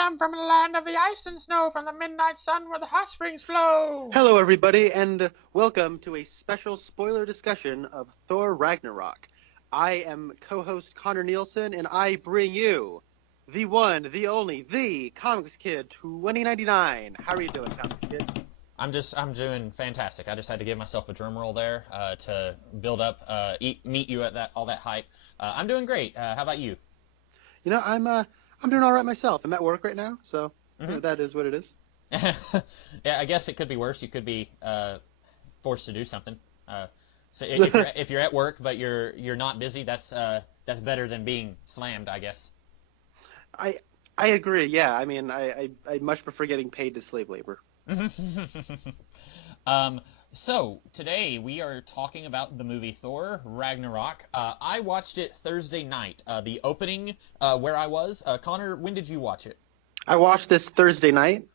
come from the land of the ice and snow, from the midnight sun where the hot springs flow. Hello, everybody, and welcome to a special spoiler discussion of Thor Ragnarok. I am co-host Connor Nielsen, and I bring you the one, the only, the Comics Kid 2099. How are you doing, Comics Kid? I'm doing fantastic. I just had to give myself a drum roll there to build up, meet you at all that hype. I'm doing great. How about you? You know, I'm doing all right myself. I'm at work right now, so you know, that is what it is. Yeah, I guess it could be worse. You could be forced to do something. So if you're at work but you're not busy, that's better than being slammed, I guess. I agree. Yeah, I mean, I much prefer getting paid to slave labor. So today we are talking about the movie Thor Ragnarok. I watched it Thursday night. The opening where I was. Connor, when did you watch it? I watched this Thursday night,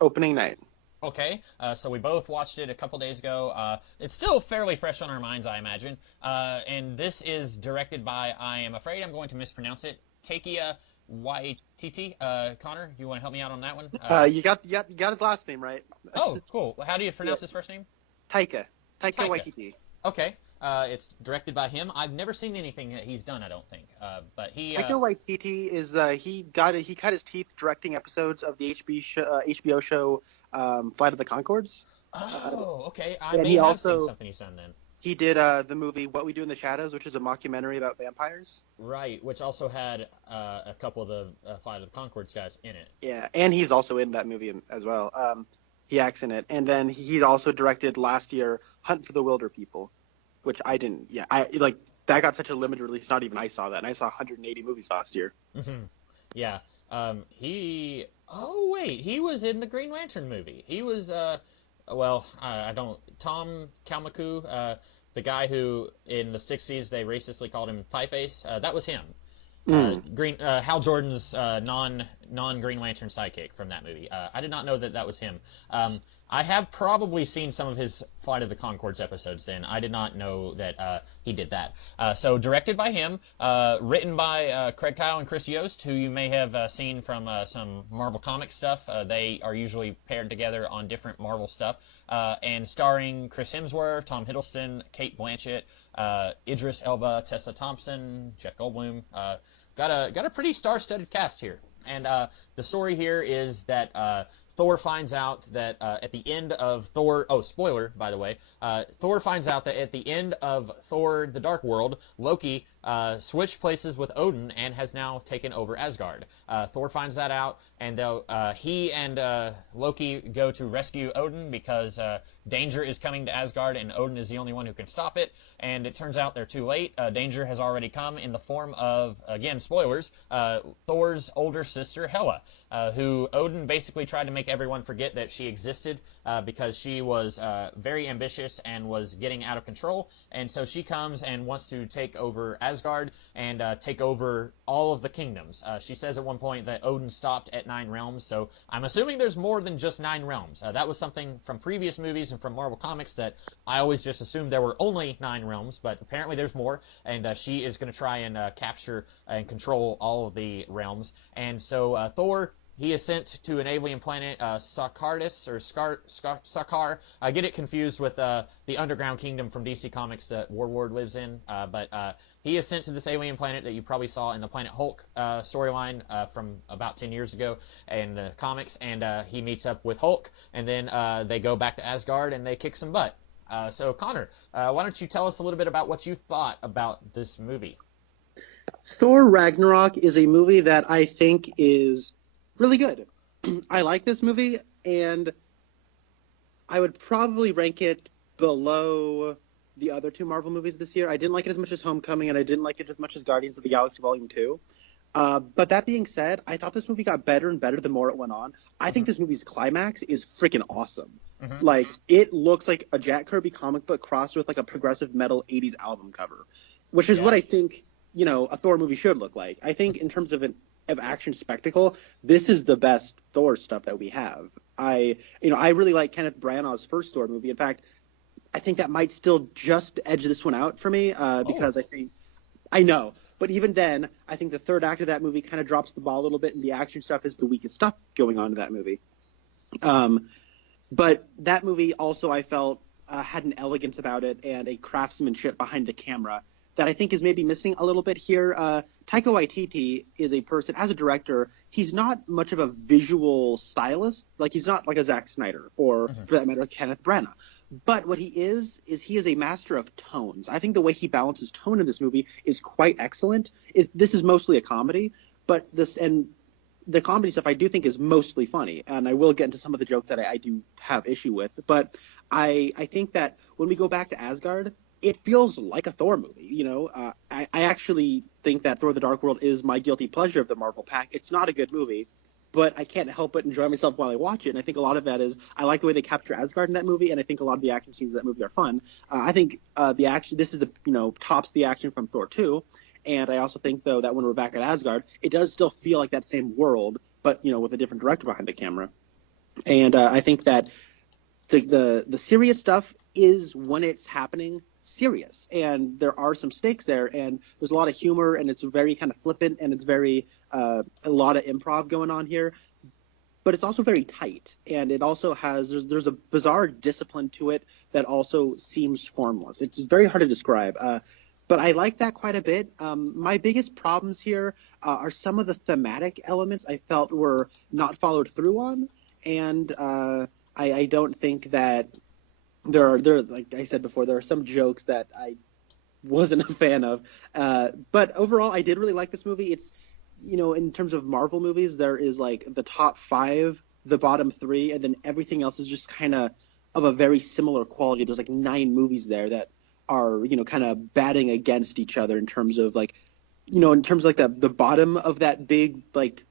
opening night. Okay, so we both watched it a couple days ago. It's still fairly fresh on our minds, I imagine. And this is directed by, I am afraid I'm going to mispronounce it, Taika Waititi. Connor, you want to help me out on that one? You got his last name right. Oh, cool. How do you pronounce his first name? Taika Waititi. Okay. It's directed by him. I've never seen anything that he's done, I don't think. But he Taika Waititi is he cut his teeth directing episodes of the HBO show Flight of the Conchords. Oh, okay. I and may he have also seen something he's done then. He did the movie What We Do in the Shadows, which is a mockumentary about vampires. Right, which also had a couple of the Flight of the Conchords guys in it. Yeah, and he's also in that movie as well. He acts in it, and then he also directed last year Hunt for the Wilder People, which I didn't. Yeah, that got such a limited release. Not even I saw that, and I saw 180 movies last year. Mm-hmm. Yeah. He. Oh wait, he was in the Green Lantern movie. He was. I don't. Tom Kalmaku, the guy who in the '60s they racistly called him Pieface. That was him. Hal Jordan's non Green Lantern sidekick from that movie. I did not know that was him. I have probably seen some of his Flight of the Conchords episodes then. I did not know that he did that. So directed by him, written by Craig Kyle and Chris Yost, who you may have seen from some Marvel Comics stuff. They are usually paired together on different Marvel stuff. And starring Chris Hemsworth, Tom Hiddleston, Kate Blanchett, Idris Elba, Tessa Thompson, Jeff Goldblum. Got a pretty star-studded cast here. And the story here is that Thor finds out that at the end of Thor... Oh, spoiler, by the way. Thor finds out that at the end of Thor the Dark World, Loki switched places with Odin and has now taken over Asgard. Thor finds that out, and he and Loki go to rescue Odin because danger is coming to Asgard, and Odin is the only one who can stop it. And it turns out they're too late. Danger has already come in the form of, again, spoilers, Thor's older sister, Hela, who Odin basically tried to make everyone forget that she existed because she was very ambitious and was getting out of control. And so she comes and wants to take over Asgard and take over all of the kingdoms. She says at one point that Odin stopped at 9 realms, so I'm assuming there's more than just 9 realms. That was something from previous movies and from Marvel Comics that I always just assumed there were only 9 realms, but apparently there's more, and she is going to try and capture and control all of the realms. And so Thor... He is sent to an alien planet, Sakardis, or Sakar. I get it confused with the underground kingdom from DC Comics that Warlord lives in. But he is sent to this alien planet that you probably saw in the Planet Hulk storyline from about 10 years ago in the comics. And he meets up with Hulk, and then they go back to Asgard and they kick some butt. So, Connor, why don't you tell us a little bit about what you thought about this movie? Thor Ragnarok is a movie that I think is really good. I like this movie, and I would probably rank it below the other 2 Marvel movies this year. I didn't like it as much as Homecoming, and I didn't like it as much as Guardians of the Galaxy Volume 2. But that being said, I thought this movie got better and better the more it went on. I think this movie's climax is freaking awesome. Mm-hmm. Like, it looks like a Jack Kirby comic book crossed with, like, a progressive metal 80s album cover, which is what I think, you know, a Thor movie should look like. I think in terms of action spectacle, this is the best Thor stuff that we have. I really like Kenneth Branagh's first Thor movie. In fact, I think that might still just edge this one out for me because I know, But even then, I think the third act of that movie kind of drops the ball a little bit, and the action stuff is the weakest stuff going on in that movie. Um, but that movie also, I felt, had an elegance about it and a craftsmanship behind the camera that I think is maybe missing a little bit here. Taika Waititi is a person, as a director, he's not much of a visual stylist. Like, he's not like a Zack Snyder or, for that matter, Kenneth Branagh. But what he is he is a master of tones. I think the way he balances tone in this movie is quite excellent. This is mostly a comedy, but the comedy stuff I do think is mostly funny, and I will get into some of the jokes that I do have issue with. But I think that when we go back to Asgard, it feels like a Thor movie. I actually think that Thor: The Dark World is my guilty pleasure of the Marvel pack. It's not a good movie, but I can't help but enjoy myself while I watch it. And I think a lot of that is I like the way they capture Asgard in that movie, and I think a lot of the action scenes in that movie are fun. I think the action, this is tops the action from Thor 2. And I also think, though, that when we're back at Asgard, it does still feel like that same world, but, with a different director behind the camera. And I think that the serious stuff is, when it's happening, serious. And there are some stakes there, and there's a lot of humor, and it's very kind of flippant, and it's very a lot of improv going on here. But it's also very tight, and it also has there's a bizarre discipline to it that also seems formless. It's very hard to describe. But I like that quite a bit. My biggest problems here are some of the thematic elements I felt were not followed through on, and I don't think that there are like I said before, there are some jokes that I wasn't a fan of. But overall, I did really like this movie. It's in terms of Marvel movies, there is like the top 5, the bottom 3, and then everything else is just kind of a very similar quality. There's like 9 movies there that are kind of batting against each other in terms of like the bottom of that big like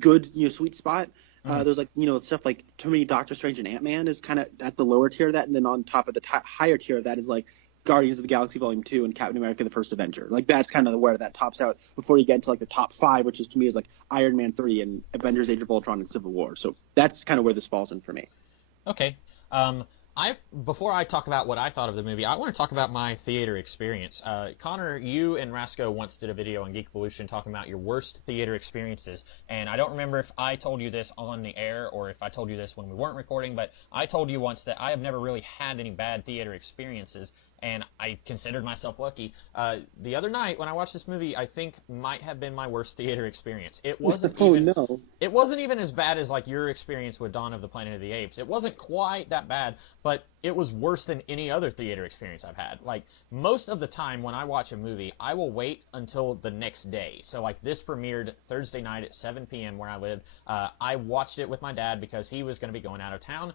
good sweet spot. There's like stuff like, to me, Doctor Strange and Ant-Man is kind of at the lower tier of that, and then on top of the higher tier of that is like Guardians of the Galaxy Volume 2 and Captain America: The First Avenger. Like, that's kind of where that tops out before you get into like the top 5, which is, to me, is like Iron Man 3 and Avengers: Age of Ultron and Civil War. So that's kind of where this falls in for me. Okay. Before I talk about what I thought of the movie, I want to talk about my theater experience. Connor, you and Rasco once did a video on Geek Evolution talking about your worst theater experiences, and I don't remember if I told you this on the air or if I told you this when we weren't recording, but I told you once that I have never really had any bad theater experiences, and I considered myself lucky. The other night when I watched this movie, I think might have been my worst theater experience. It wasn't No. It wasn't even as bad as like your experience with Dawn of the Planet of the Apes. It wasn't quite that bad, but it was worse than any other theater experience I've had. Like, most of the time when I watch a movie, I will wait until the next day. So like, this premiered Thursday night at 7 p.m. where I live. I watched it with my dad because he was going to be going out of town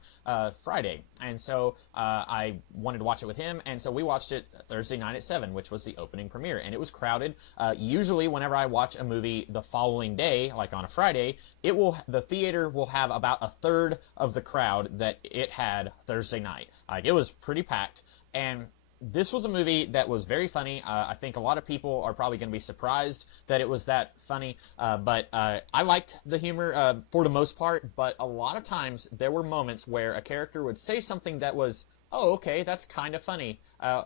Friday, and so I wanted to watch it with him, and so we watched it Thursday night at 7, which was the opening premiere, and it was crowded. Usually whenever I watch a movie the following day, like on a Friday, the theater will have about a third of the crowd that it had Thursday night. Like, it was pretty packed, and this was a movie that was very funny. I think a lot of people are probably going to be surprised that it was that funny, but I liked the humor for the most part, but a lot of times there were moments where a character would say something that was, oh, okay, that's kind of funny,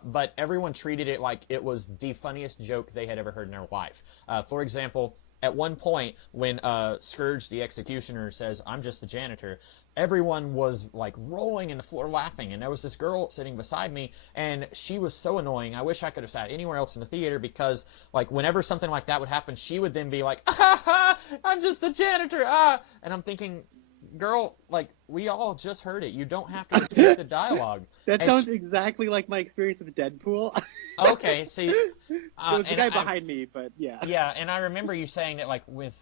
but everyone treated it like it was the funniest joke they had ever heard in their life. For example, at one point when Scourge the Executioner says, "I'm just the janitor," everyone was like rolling in the floor laughing, and there was this girl sitting beside me, and she was so annoying. I wish I could have sat anywhere else in the theater, because like, whenever something like that would happen, she would then be like, "Ah, ha, I'm just the janitor, ah," and I'm thinking, girl, like, we all just heard it. You don't have to repeat the dialogue. That sounds exactly like my experience with Deadpool. Okay, see, it was the guy behind me, but yeah. Yeah, and I remember you saying that, like, with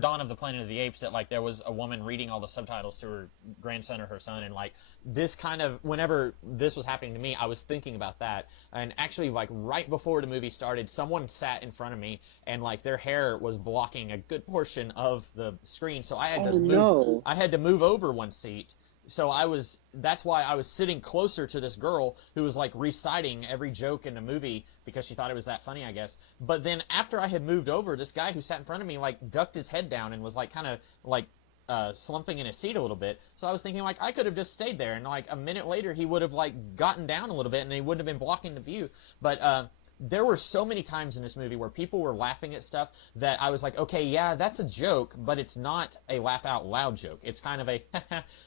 Dawn of the Planet of the Apes, that like there was a woman reading all the subtitles to her grandson or her son, and like, this kind of, whenever this was happening to me, I was thinking about that. And actually, like, right before the movie started, someone sat in front of me, and like, their hair was blocking a good portion of the screen, so I had to move over one seat. So that's why I was sitting closer to this girl who was like reciting every joke in the movie because she thought it was that funny, I guess. But then after I had moved over, this guy who sat in front of me like ducked his head down and was like kind of like slumping in his seat a little bit. So I was thinking, like, I could have just stayed there, and like a minute later he would have like gotten down a little bit and he wouldn't have been blocking the view. But there were so many times in this movie where people were laughing at stuff that I was like, okay, yeah, that's a joke, but it's not a laugh out loud joke. It's kind of a,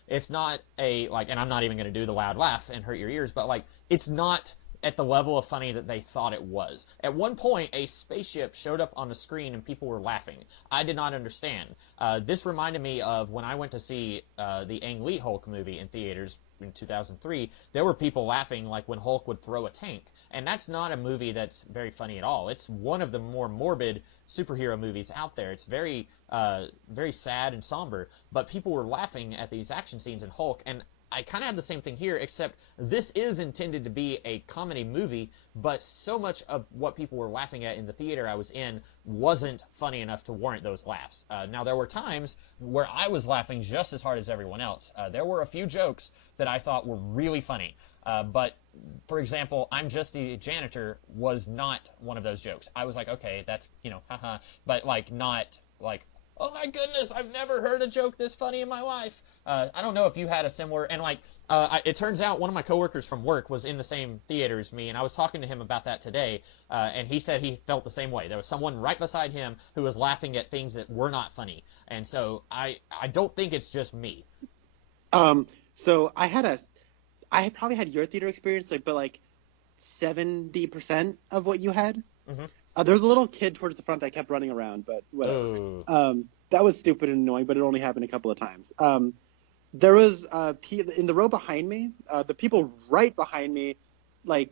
it's not a, like, and I'm not even going to do the loud laugh and hurt your ears, but like, it's not at the level of funny that they thought it was. At one point, a spaceship showed up on the screen and people were laughing. I did not understand. This reminded me of when I went to see the Ang Lee Hulk movie in theaters in 2003. There were people laughing like when Hulk would throw a tank. And that's not a movie that's very funny at all. It's one of the more morbid superhero movies out there. It's very, very sad and somber. But people were laughing at these action scenes in Hulk, and I kind of have the same thing here, except this is intended to be a comedy movie, but so much of what people were laughing at in the theater I was in wasn't funny enough to warrant those laughs. Now, there were times where I was laughing just as hard as everyone else. There were a few jokes that I thought were really funny. But, for example, I'm just the janitor was not one of those jokes. I was like, okay, that's, haha, but, like, not, like, oh my goodness, I've never heard a joke this funny in my life. I don't know if you had a similar, and like, it turns out one of my coworkers from work was in the same theater as me, and I was talking to him about that today, and he said he felt the same way. There was someone right beside him who was laughing at things that were not funny, and so I don't think it's just me. So I probably had your theater experience, like, but like 70% of what you had. Mm-hmm. There was a little kid towards the front that kept running around, but whatever. That was stupid and annoying, but it only happened a couple of times. There was in the row behind me, the people right behind me, like,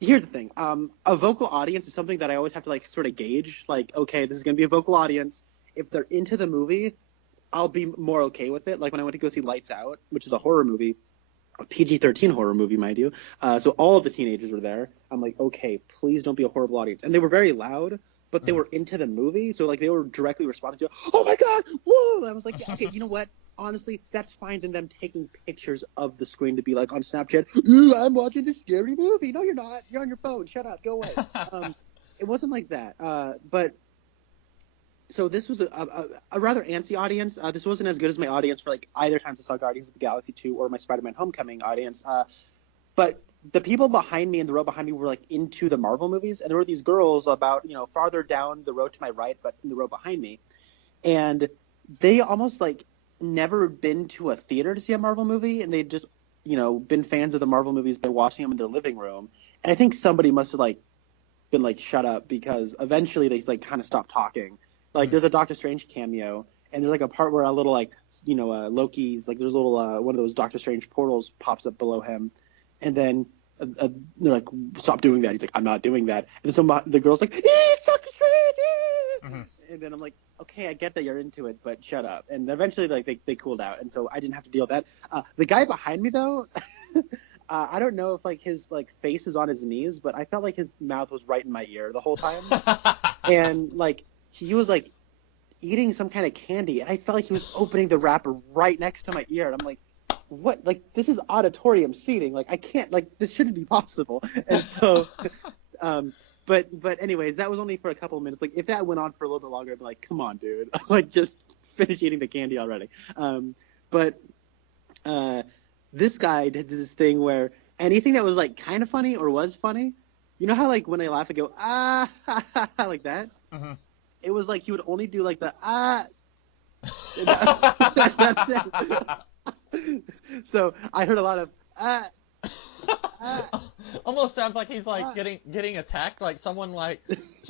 here's the thing. A vocal audience is something that I always have to like sort of gauge. Like, okay, this is gonna be a vocal audience. If they're into the movie, I'll be more okay with it. Like when I went to go see Lights Out, which is a horror movie, a PG-13 horror movie, mind you. So all of the teenagers were there. I'm like, okay, please don't be a horrible audience. And they were very loud, but they were into the movie, so like they were directly responding to, oh my god, whoa! I was like, yeah, okay, you know what? Honestly, that's fine than them taking pictures of the screen to be like on Snapchat, ooh, I'm watching this scary movie. No, you're not. You're on your phone. Shut up. Go away. It wasn't like that. But so this was a rather antsy audience. This wasn't as good as my audience for like either times I saw Guardians of the Galaxy 2 or my Spider-Man Homecoming audience. But the people behind me in the row behind me were like into the Marvel movies, and there were these girls about farther down the road to my right, but in the row behind me, and they almost like never been to a theater to see a Marvel movie, and they'd just been fans of the Marvel movies by watching them in their living room. And I think somebody must have like been like, shut up, because eventually they like kind of stopped talking. Like there's a Doctor Strange cameo, and there's like a part where a little like Loki's like there's a little one of those Doctor Strange portals pops up below him, and then they're like, stop doing that. He's like, I'm not doing that. And then the girl's like, it's Doctor Strange. And then I'm like, okay, I get that you're into it, but shut up. And eventually like they cooled out, and so I didn't have to deal with that. The guy behind me though, I don't know if like his like face is on his knees, but I felt like his mouth was right in my ear the whole time. And like he was like eating some kind of candy, and I felt like he was opening the wrapper right next to my ear, and I'm like, what? Like, this is auditorium seating. Like, I can't, like, this shouldn't be possible. And so, but anyways, that was only for a couple of minutes. Like, if that went on for a little bit longer, I'd be like, come on, dude. Like, just finish eating the candy already. But this guy did this thing where anything that was, like, kind of funny or was funny, you know how, like, when I laugh, I go, ah, like that? Mm-hmm. It was like he would only do, like, the, ah. That's it. So I heard a lot of almost sounds like he's like getting attacked, like someone like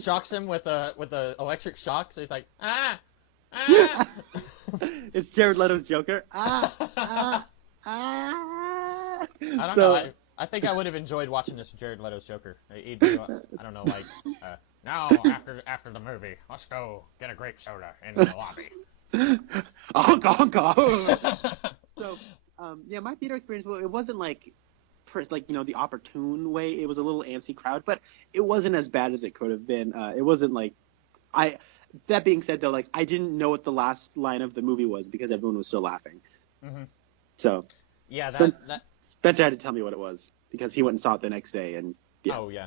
shocks him with a electric shock, so he's like It's Jared Leto's Joker. I don't know. I think I would have enjoyed watching this Jared Leto's Joker. He'd do, I don't know, like now after the movie, let's go get a grape soda in the lobby. So, yeah, my theater experience, well, it wasn't like the opportune way. It was a little antsy crowd, but it wasn't as bad as it could have been. It wasn't like that being said, though, like I didn't know what the last line of the movie was because everyone was still laughing. Mm-hmm. So, yeah, Spencer had to tell me what it was because he went and saw it the next day, and yeah. Oh yeah.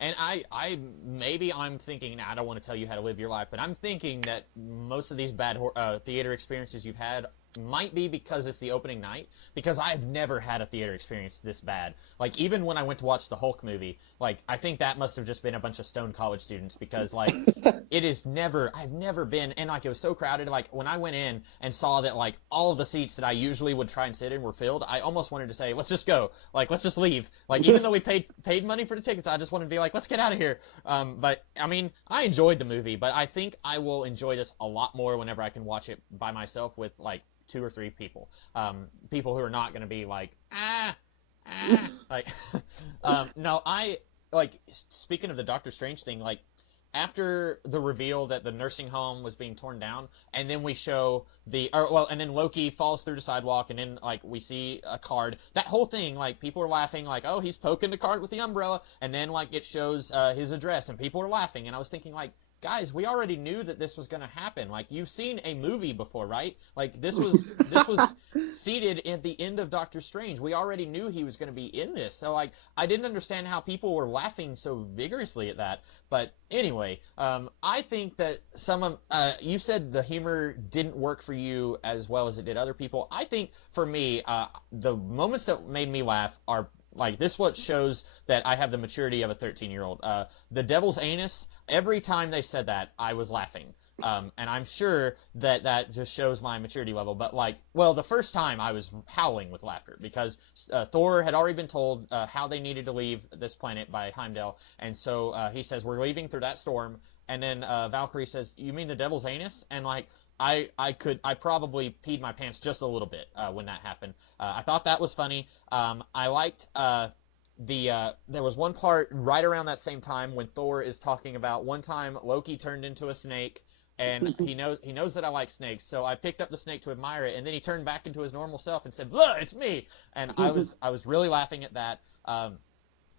And I'm thinking, now I don't want to tell you how to live your life, but I'm thinking that most of these bad theater experiences you've had might be because it's the opening night, because I've never had a theater experience this bad. Like, even when I went to watch the Hulk movie, like, I think that must have just been a bunch of stoned college students, because, like, I've never been, and, like, it was so crowded. Like, when I went in and saw that, like, all of the seats that I usually would try and sit in were filled, I almost wanted to say, let's just go. Like, let's just leave. Like, even though we paid money for the tickets, I just wanted to be like, let's get out of here. But, I mean, I enjoyed the movie, but I think I will enjoy this a lot more whenever I can watch it by myself with, like, two or three people. People who are not going to be like, like, no, like, speaking of the Doctor Strange thing, like, after the reveal that the nursing home was being torn down, and then we show and then Loki falls through the sidewalk, and then, like, we see a card. That whole thing, like, people are laughing, like, oh, he's poking the card with the umbrella, and then, like, it shows his address, and people are laughing, and I was thinking, like, guys, we already knew that this was going to happen. Like, you've seen a movie before, right? Like, this was seated at the end of Doctor Strange. We already knew he was going to be in this. So, like, I didn't understand how people were laughing so vigorously at that. But anyway, I think that you said the humor didn't work for you as well as it did other people. I think, for me, the moments that made me laugh are, like, this what shows that I have the maturity of a 13-year-old. The devil's anus, every time they said that, I was laughing. And I'm sure that just shows my maturity level. But, like, well, the first time I was howling with laughter, because Thor had already been told how they needed to leave this planet by Heimdall. And so he says, we're leaving through that storm. And then Valkyrie says, you mean the devil's anus? And, like, I probably peed my pants just a little bit when that happened. I thought that was funny. I liked there was one part right around that same time when Thor is talking about one time Loki turned into a snake, and he knows that I like snakes, so I picked up the snake to admire it, and then he turned back into his normal self and said, "Look, it's me," and I was really laughing at that.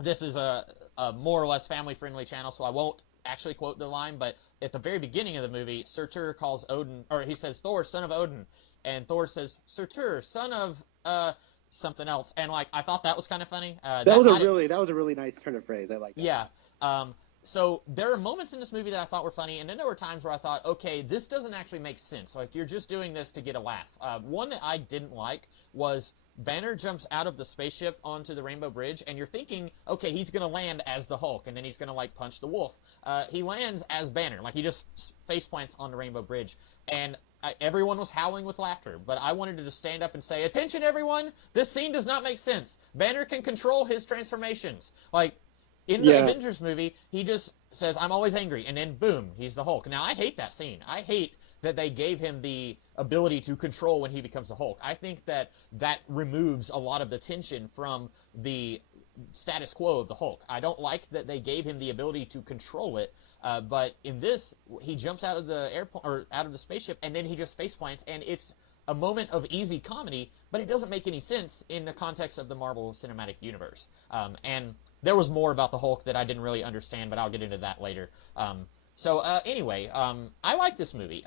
This is a more or less family-friendly channel, so I won't actually quote the line, but at the very beginning of the movie, Surtur calls Odin, or he says, Thor, son of Odin, and Thor says, Surtur, son of something else, and, like, I thought that was kind of funny. That was a really nice turn of phrase. I like that. Yeah. So there are moments in this movie that I thought were funny, and then there were times where I thought, okay, this doesn't actually make sense. Like, you're just doing this to get a laugh. One that I didn't like was Banner jumps out of the spaceship onto the Rainbow Bridge, and you're thinking, okay, he's going to land as the Hulk, and then he's going to, like, punch the wolf. He lands as Banner. Like, he just face plants on the Rainbow Bridge. And everyone was howling with laughter, but I wanted to just stand up and say, attention, everyone! This scene does not make sense. Banner can control his transformations. Like, in the Avengers movie, he just says, I'm always angry, and then, boom, he's the Hulk. Now, I hate that scene. I hate that they gave him the ability to control when he becomes the Hulk. I think that removes a lot of the tension from the status quo of the Hulk. I don't like that they gave him the ability to control it, but in this, he jumps out of the airplane, or out of the spaceship, and then he just face plants, and it's a moment of easy comedy, but it doesn't make any sense in the context of the Marvel Cinematic Universe. And there was more about the Hulk that I didn't really understand, but I'll get into that later. Anyway, I like this movie.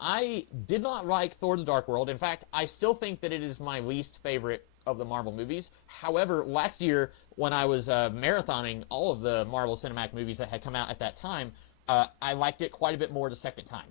I did not like Thor: The Dark World. In fact, I still think that it is my least favorite of the Marvel movies. However, last year, when I was marathoning all of the Marvel Cinematic movies that had come out at that time, I liked it quite a bit more the second time.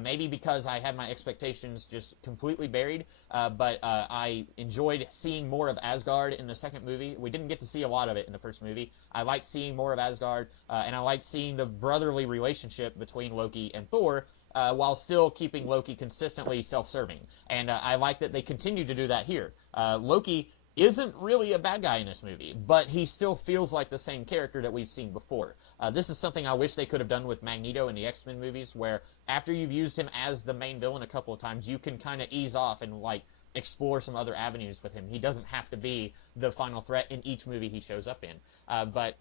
Maybe because I had my expectations just completely buried, but I enjoyed seeing more of Asgard in the second movie. We didn't get to see a lot of it in the first movie. I liked seeing more of Asgard, and I liked seeing the brotherly relationship between Loki and Thor, while still keeping Loki consistently self-serving. And I like that they continue to do that here. Loki isn't really a bad guy in this movie, but he still feels like the same character that we've seen before. This is something I wish they could have done with Magneto in the X-Men movies, where after you've used him as the main villain a couple of times, you can kind of ease off and, like, explore some other avenues with him. He doesn't have to be the final threat in each movie he shows up in. But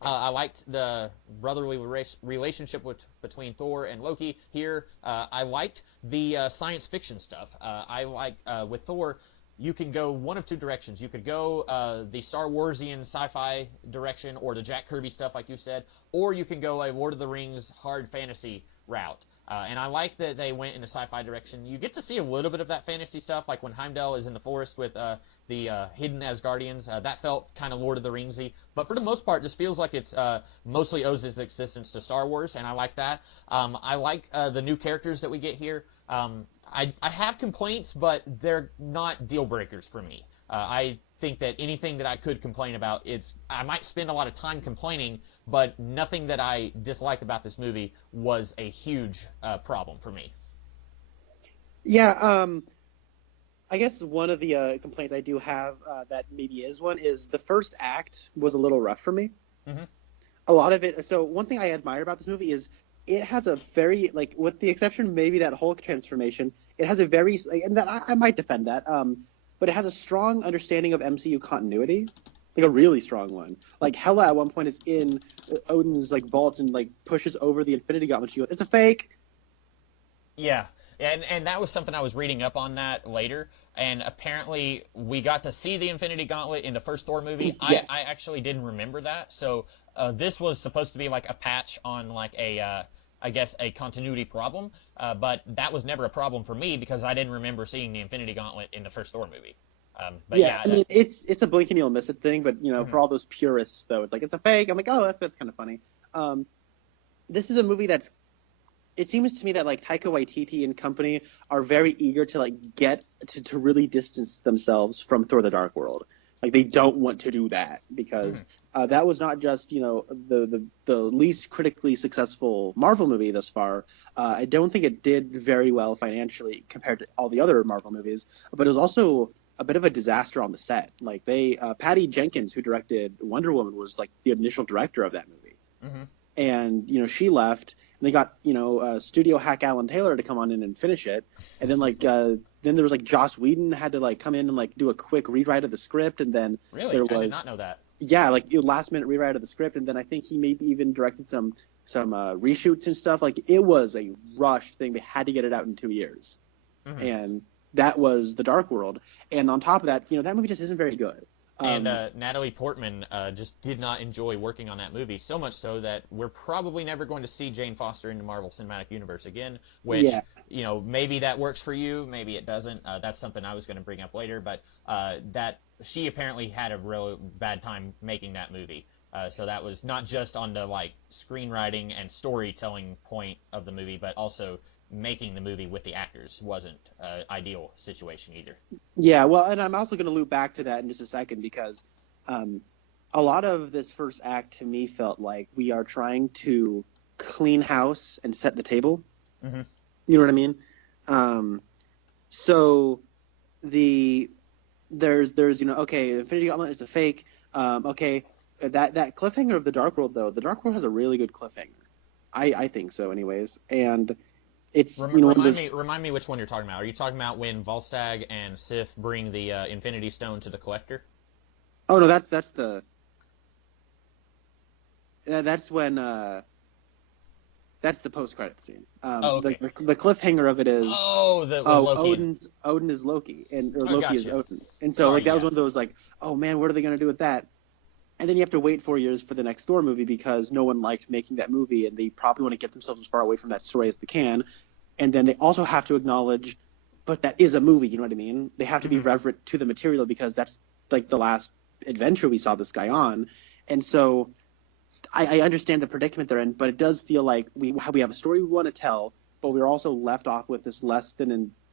I liked the brotherly relationship between Thor and Loki here. I liked the science fiction stuff. I like, with Thor, you can go one of two directions. You could go the Star Warsian sci-fi direction, or the Jack Kirby stuff, like you said, or you can go a Lord of the Rings hard fantasy route. And I like that they went in the sci-fi direction. You get to see a little bit of that fantasy stuff, like when Heimdall is in the forest with the hidden Asgardians. That felt kind of Lord of the Ringsy. But for the most part, this feels like it's mostly owes its existence to Star Wars, and I like that. I like the new characters that we get here. I have complaints, but they're not deal breakers for me. I think that anything that I could complain about, I might spend a lot of time complaining, but nothing that I dislike about this movie was a huge problem for me. Yeah, I guess one of the complaints I do have that maybe is one is the first act was a little rough for me. Hmm. A lot of it. So one thing I admire about this movie is it has a very like, with the exception maybe that Hulk transformation, it has a very like, and that I might defend that. But it has a strong understanding of MCU continuity, like a really strong one. Like Hela at one point is in Odin's like vault and like pushes over the Infinity Gauntlet. She goes, "It's a fake." Yeah, and that was something I was reading up on that later. And apparently, we got to see the Infinity Gauntlet in the first Thor movie. I, Yes. I actually didn't remember that. So this was supposed to be like a patch on like I guess, a continuity problem. But that was never a problem for me because I didn't remember seeing the Infinity Gauntlet in the first Thor movie. But Yeah, yeah, I mean it's a blink and you'll miss it thing, but you know, mhm, for all those purists though, it's like it's a fake. I'm like, oh, that's kind of funny. Um, this is a movie that's. It seems to me that like Taika Waititi and company are very eager to like get to really distance themselves from Thor: The Dark World. Like they don't want to do that because mhm, that was not just the least critically successful Marvel movie thus far. I don't think it did very well financially compared to all the other Marvel movies, but it was also a bit of a disaster on the set. Like they Patty Jenkins, who directed Wonder Woman, was like the initial director of that movie, mhm. and she left, and they got studio hack Alan Taylor to come on in and finish it, and then then there was like Joss Whedon had to like come in and like do a quick rewrite of the script, and then Really, there I did was not know that. like last minute rewrite of the script, and then I think he maybe even directed some reshoots and stuff. Like it was a rushed thing. They had to get it out in 2 years, Mhm. and that was The Dark World. And on top of that, that movie just isn't very good. And Um, Natalie Portman just did not enjoy working on that movie, so much so that we're probably never going to see Jane Foster in the Marvel Cinematic Universe again, which, yeah, maybe that works for you, maybe it doesn't. That's something I was going to bring up later, but that she apparently had a real bad time making that movie. So that was not just on the like screenwriting and storytelling point of the movie, but also making the movie with the actors wasn't ideal situation either. yeah. Well, and I'm also going to loop back to that in just a second because um, a lot of this first act to me felt like we are trying to clean house and set the table. Hmm. You know what I mean? Um, so the there's okay, Infinity Gauntlet is a fake. Okay, that cliffhanger of the Dark World though, the Dark World has a really good cliffhanger. I think so, anyways, and it's one of those. Remind me which one you're talking about. Are you talking about when Volstagg and Sif bring the Infinity Stone to the Collector? Oh no, that's when that's the post credit scene. Oh, The, okay. the the cliffhanger of it is Oh, the with oh, Loki and Odin is Loki, and or oh, Loki is gotcha. Odin, and so Sorry, like that was yeah. one of those like, oh man, what are they gonna do with that? And then you have to wait 4 years for the next Thor movie because no one liked making that movie, and they probably want to get themselves as far away from that story as they can. And then they also have to acknowledge, but that is a movie. You know what I mean? They have to be Hmm. reverent to the material because that's like the last adventure we saw this guy on. And so I understand the predicament they're in, but it does feel like we have a story we want to tell, but we're also left off with this less than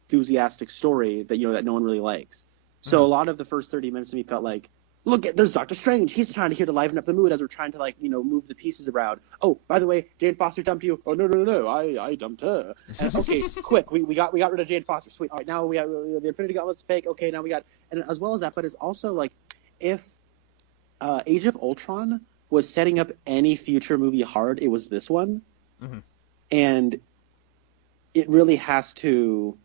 enthusiastic story that that no one really likes. So Hmm. a lot of the first 30 minutes to me felt like, look, there's Doctor Strange. He's trying to here to liven up the mood as we're trying to move the pieces around. Oh, by the way, Jane Foster dumped you. Oh no, I dumped her. And, okay, quick, we got rid of Jane Foster. Sweet. All right, now we have the Infinity Gauntlet's fake. Okay, now we got, and as well as that, but it's also like if Age of Ultron was setting up any future movie hard, it was this one, Hmm. and it really has to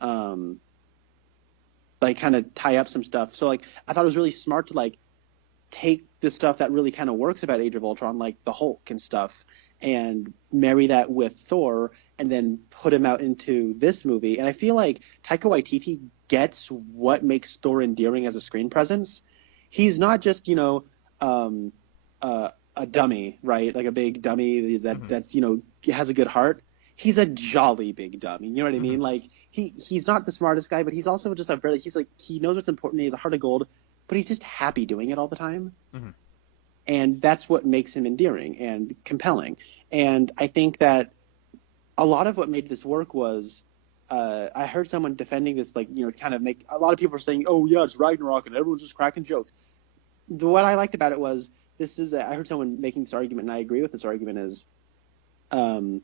um, like kind of tie up some stuff. So like I thought it was really smart to like take the stuff that really kind of works about Age of Ultron, like the Hulk and stuff, and marry that with Thor, and then put him out into this movie. And I feel like Taika Waititi gets what makes Thor endearing as a screen presence. He's not just um, a dummy, right? Like a big dummy Hmm. that's has a good heart. He's a jolly big dummy. You know what I Hmm. mean? Like he's not the smartest guy, but he's also just he's like he knows what's important. He has a heart of gold, but he's just happy doing it all the time, Hmm. and that's what makes him endearing and compelling. And I think that a lot of what made this work was I heard someone defending this, like, kind of make a lot of people are saying, "Oh yeah, it's Ragnarok," and everyone's just cracking jokes. What I liked about it was I heard someone making this argument, and I agree with this argument is, um,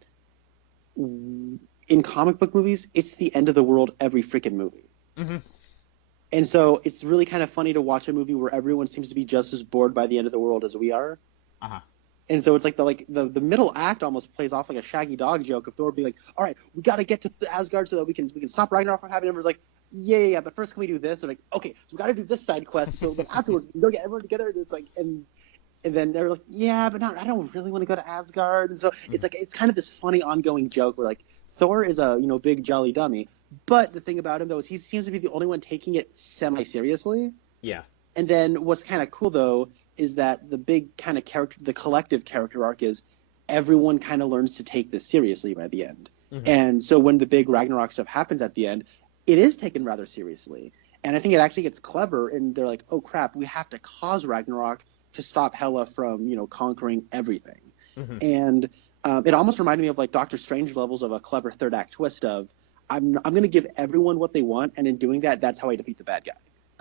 in comic book movies, it's the end of the world every freaking movie. Mm-hmm. And so it's really kind of funny to watch a movie where everyone seems to be just as bored by the end of the world as we are. Uh-huh. And so it's like the middle act almost plays off like a Shaggy Dog joke of Thor being like, "All right, we got to get to Asgard so that we can stop Ragnarok from happening." Everyone's like, "Yeah, but first can we do this?" They're like, "Okay, so we got to do this side quest. So then afterwards we can go get everyone together." And it's like, and then they're like, "Yeah, but not. I don't really want to go to Asgard." And so it's like it's kind of this funny ongoing joke where like Thor is a big jolly dummy, but the thing about him though is he seems to be the only one taking it semi-seriously. Yeah. And then what's kind of cool though is that the big kind of the collective character arc is everyone kind of learns to take this seriously by the end. Mm-hmm. And so when the big Ragnarok stuff happens at the end, it is taken rather seriously. And I think it actually gets clever, and they're like, "Oh crap, we have to cause Ragnarok to stop Hela from, conquering everything." Mm-hmm. And it almost reminded me of like Doctor Strange levels of a clever third act twist of, I'm going to give everyone what they want, and in doing that, that's how I defeat the bad guy.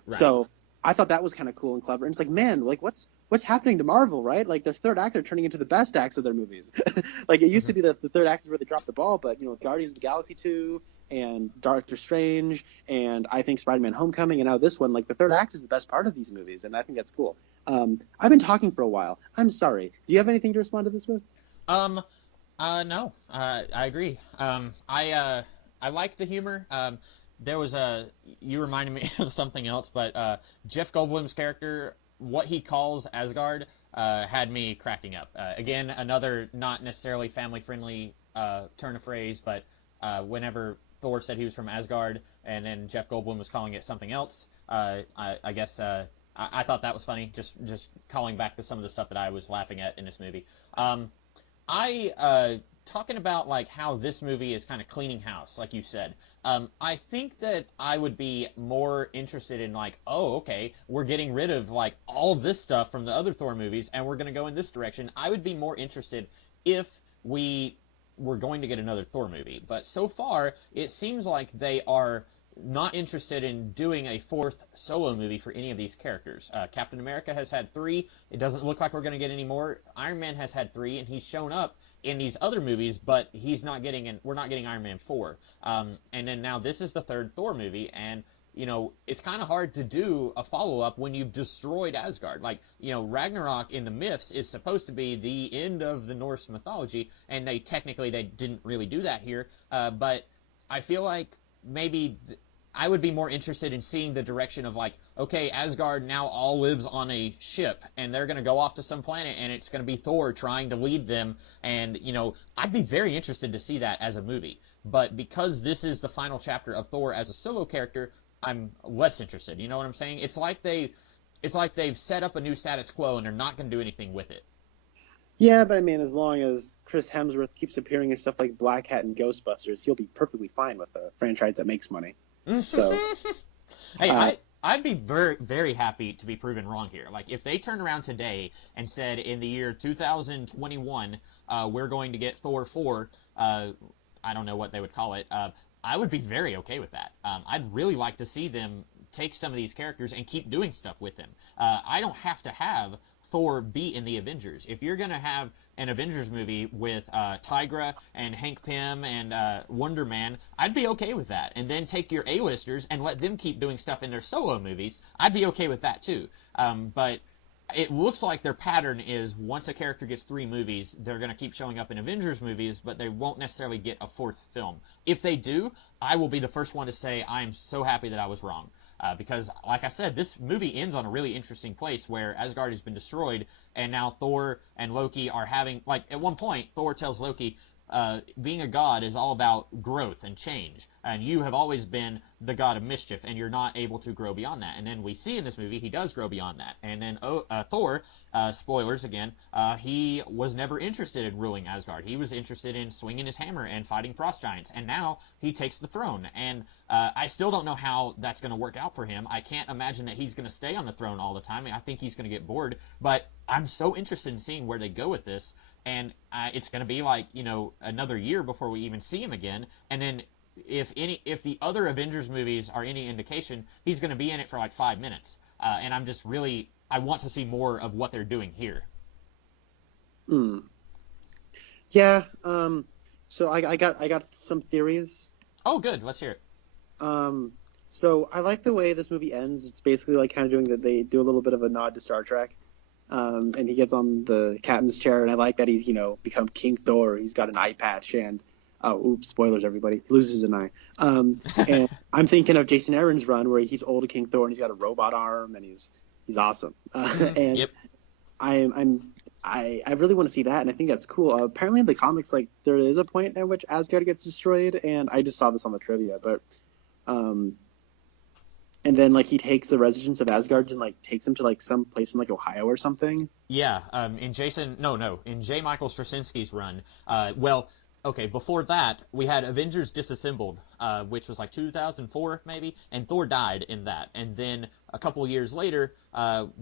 Right. So I thought that was kind of cool and clever. And it's like, man, like what's happening to Marvel, right? Like their third act are turning into the best acts of their movies. Like it used to be the third act is where they dropped the ball, but Guardians of the Galaxy 2 and Doctor Strange and I think Spider-Man Homecoming and now this one, like the third act is the best part of these movies, and I think that's cool. I've been talking for a while. I'm sorry. Do you have anything to respond to this with? No. I agree. I like the humor. There was you reminded me of something else, but Jeff Goldblum's character, what he calls Asgard, had me cracking up. Again, another not necessarily family-friendly turn of phrase, but whenever Thor said he was from Asgard, and then Jeff Goldblum was calling it something else, I guess I thought that was funny, just calling back to some of the stuff that I was laughing at in this movie. Talking about like how this movie is kind of cleaning house, like you said. I think that I would be more interested in like, oh, okay, we're getting rid of like all this stuff from the other Thor movies, and we're going to go in this direction. I would be more interested if we were going to get another Thor movie. But so far, it seems like they are not interested in doing a fourth solo movie for any of these characters. Captain America has had 3. It doesn't look like we're going to get any more. Iron Man has had 3, and he's shown up in these other movies, but we're not getting Iron Man 4. And then now this is the third Thor movie, and it's kind of hard to do a follow-up when you've destroyed Asgard. Like, Ragnarok in the myths is supposed to be the end of the Norse mythology, and they didn't really do that here. But I feel like maybe I would be more interested in seeing the direction of like, okay, Asgard now all lives on a ship, and they're going to go off to some planet, and it's going to be Thor trying to lead them, and, I'd be very interested to see that as a movie. But because this is the final chapter of Thor as a solo character, I'm less interested. You know what I'm saying? It's like they've set up a new status quo, and they're not going to do anything with it. Yeah, but I mean, as long as Chris Hemsworth keeps appearing in stuff like Black Hat and Ghostbusters, he'll be perfectly fine with a franchise that makes money. So, hey, I'd be very, very happy to be proven wrong here. Like, if they turned around today and said in the year 2021, we're going to get Thor 4, I don't know what they would call it, I would be very okay with that. I'd really like to see them take some of these characters and keep doing stuff with them. I don't have to have Thor be in the Avengers. If you're going to have an Avengers movie with Tigra and Hank Pym and Wonder Man, I'd be okay with that. And then take your A-listers and let them keep doing stuff in their solo movies. I'd be okay with that too. But it looks like their pattern is once a character gets 3 movies, they're going to keep showing up in Avengers movies, but they won't necessarily get a 4th film. If they do, I will be the first one to say I'm so happy that I was wrong. Because, like I said, this movie ends on a really interesting place where Asgard has been destroyed, and now Thor and Loki are having, like, at one point, Thor tells Loki, being a god is all about growth and change, and you have always been the god of mischief, and you're not able to grow beyond that. And then we see in this movie he does grow beyond that. And then Thor, spoilers again, he was never interested in ruling Asgard. He was interested in swinging his hammer and fighting frost giants, and now he takes the throne. And I still don't know how that's going to work out for him. I can't imagine that he's going to stay on the throne all the time. I think he's going to get bored, but I'm so interested in seeing where they go with this. And it's going to be like, another year before we even see him again. And then if the other Avengers movies are any indication, he's going to be in it for like 5 minutes. And I'm just really I want to see more of what they're doing here. Hmm. Yeah. So I got some theories. Oh, good. Let's hear it. Um. So I like the way this movie ends. It's basically like kind of doing that. They do a little bit of a nod to Star Trek. And he gets on the captain's chair, and I like that he's become King Thor. He's got an eye patch, and oops, spoilers, everybody. He loses an eye. And I'm thinking of Jason Aaron's run where he's old King Thor, and he's got a robot arm, and he's awesome. And Yep. I really want to see that, and I think that's cool. Apparently, in the comics, like there is a point at which Asgard gets destroyed, and I just saw this on the trivia, but um, and then like he takes the residents of Asgard and like takes them to like some place in like Ohio or something. Yeah, in Jason, no, in J. Michael Straczynski's run, well, okay, before that, we had Avengers Disassembled, which was like 2004 maybe, and Thor died in that. And then a couple years later,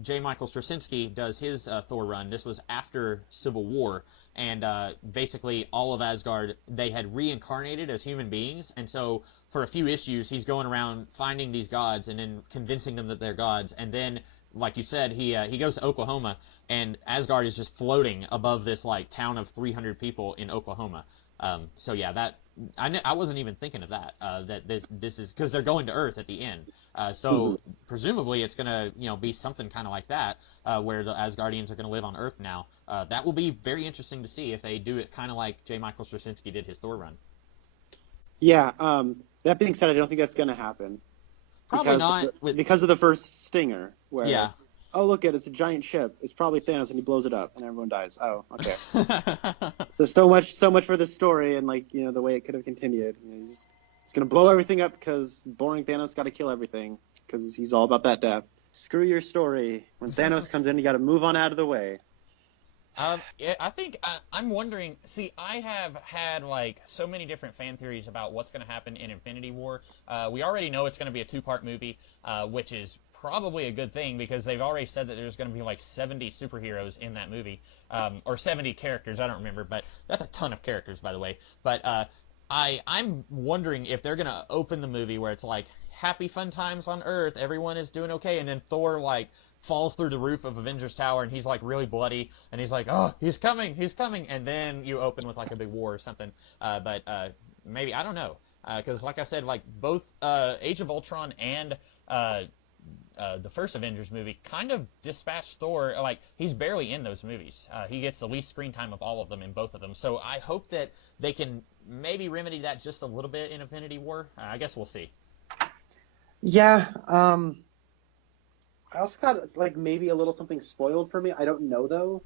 J. Michael Straczynski does his Thor run. This was after Civil War, and basically all of Asgard, they had reincarnated as human beings, and so for a few issues, he's going around finding these gods and then convincing them that they're gods, and then like you said, he goes to Oklahoma, and Asgard is just floating above this like town of 300 people in Oklahoma. So yeah, that I wasn't even thinking of that. That this is because they're going to Earth at the end. So presumably it's gonna be something kind of like that, where the Asgardians are gonna live on Earth now. That will be very interesting to see if they do it kind of like J. Michael Straczynski did his Thor run. Yeah. That being said, I don't think that's going to happen Probably not. because of the first stinger, where Yeah. oh look it's a giant ship. It's probably Thanos, and he blows it up, and everyone dies. Oh, okay. There's so much for this story, and like the way it could have continued. He's gonna blow everything up because boring Thanos got to kill everything because he's all about that death. Screw your story. When Thanos comes in, you got to move on out of the way. Yeah, I think I'm wondering. See, I have had like so many different fan theories about what's going to happen in Infinity War. We already know it's going to be a two-part movie, which is probably a good thing because they've already said that there's going to be like 70 superheroes in that movie, or 70 characters. I don't remember, but that's a ton of characters, by the way. But I'm wondering if they're going to open the movie where it's like happy fun times on Earth, everyone is doing okay, and then Thor like falls through the roof of Avengers Tower, and he's like really bloody, and he's like, oh, he's coming, and then you open with like a big war or something. But maybe I don't know, because like I said, like both Age of Ultron and the first Avengers movie kind of dispatched Thor. Like he's barely in those movies. He gets the least screen time of all of them in both of them. So I hope that they can maybe remedy that just a little bit in Infinity War. I guess we'll see. Yeah. I also got like maybe a little something spoiled for me. I don't know though,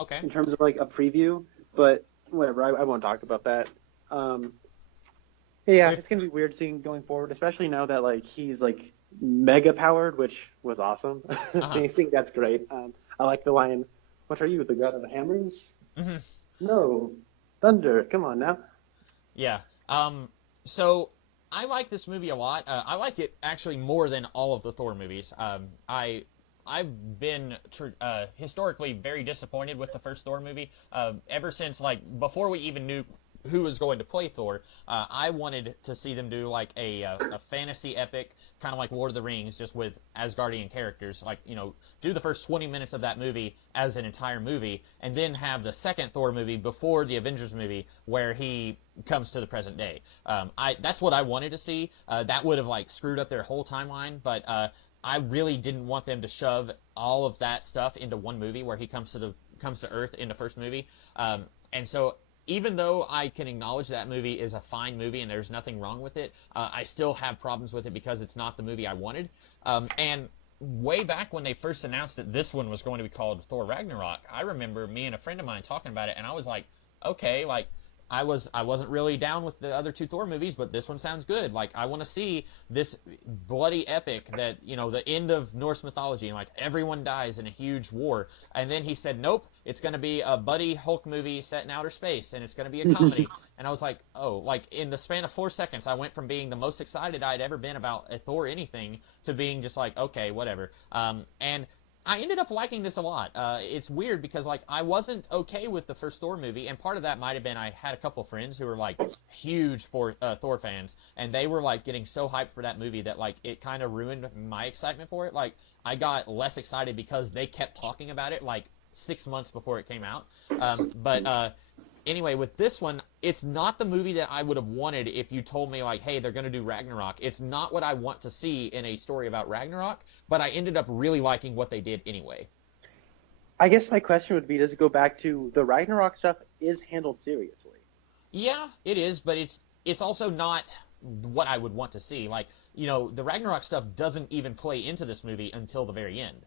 Okay. in terms of like a preview, but whatever. I won't talk about that. Yeah, it's gonna be weird seeing going forward, especially now that like he's like mega powered, which was awesome. I think that's great. I like the line, "What are you, the god of the hammers?" hmm No, thunder. Come on now. Yeah. So I like this movie a lot. I like it actually more than all of the Thor movies. I've been historically very disappointed with the first Thor movie. Ever since like before we even knew who was going to play Thor, I wanted to see them do like a fantasy epic, kind of like Lord of the Rings, just with Asgardian characters. Like do the first 20 minutes of that movie as an entire movie, and then have the second Thor movie before the Avengers movie, where he comes to the present day. That's what I wanted to see. That would have like screwed up their whole timeline, but I really didn't want them to shove all of that stuff into one movie where he comes to Earth in the first movie. And so even though I can acknowledge that movie is a fine movie and there's nothing wrong with it, I still have problems with it because it's not the movie I wanted. And way back when they first announced that this one was going to be called Thor Ragnarok, I remember me and a friend of mine talking about it, and I was like, okay, like I wasn't really down with the other two Thor movies, but this one sounds good. Like I want to see this bloody epic that the end of Norse mythology, and like everyone dies in a huge war. And then he said, nope, it's going to be a buddy Hulk movie set in outer space, and it's going to be a comedy. And I was like, oh, like in the span of 4 seconds, I went from being the most excited I'd ever been about a Thor anything to being just like, okay, whatever. And I ended up liking this a lot. It's weird because like I wasn't okay with the first Thor movie, and part of that might have been I had a couple friends who were like huge Thor fans, and they were like getting so hyped for that movie that like it kind of ruined my excitement for it. Like I got less excited because they kept talking about it like 6 months before it came out. But anyway, with this one, it's not the movie that I would have wanted if you told me like, hey, they're going to do Ragnarok. It's not what I want to see in a story about Ragnarok, but I ended up really liking what they did anyway. I guess my question would be, does it go back to the Ragnarok stuff is handled seriously? Yeah, it is, but it's also not what I would want to see. Like, the Ragnarok stuff doesn't even play into this movie until the very end.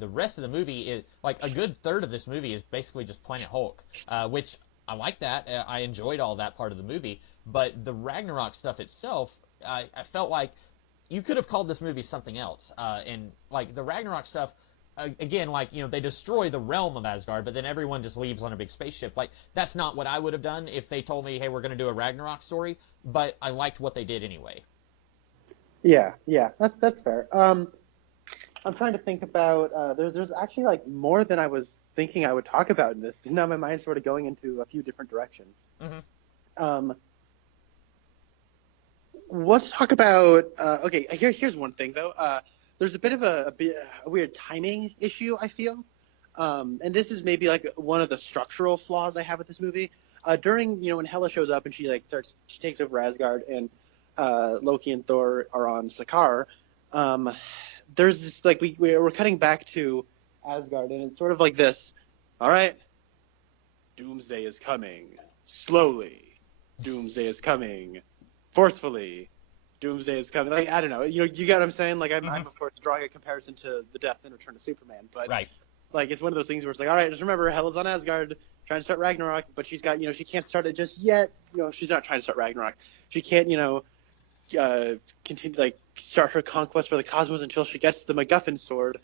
The rest of the movie is like a good third of this movie is basically just Planet Hulk, which I like that. I enjoyed all that part of the movie, but the Ragnarok stuff itself, I felt like you could have called this movie something else. And like the Ragnarok stuff, again, like they destroy the realm of Asgard, but then everyone just leaves on a big spaceship. Like that's not what I would have done if they told me, hey, we're going to do a Ragnarok story. But I liked what they did anyway. Yeah, that's fair. I'm trying to think about there's actually like more than I was thinking I would talk about in this. Now my mind's sort of going into a few different directions. Um, let's talk about okay. Here's one thing though. There's a bit of a weird timing issue I feel, and this is maybe like one of the structural flaws I have with this movie. During when Hela shows up and she takes over Asgard and Loki and Thor are on Sakaar. There's this like we're cutting back to Asgard and it's sort of like this. All right, Doomsday is coming slowly. Doomsday is coming forcefully. Doomsday is coming. Like I don't know. You get what I'm saying? Like I'm of course drawing a comparison to the death and return of Superman, but right. Like it's one of those things where it's like, all right, just remember Hela's on Asgard trying to start Ragnarok, but she's got she can't start it just yet. She's not trying to start Ragnarok. She can't continue like start her conquest for the cosmos until she gets the MacGuffin sword,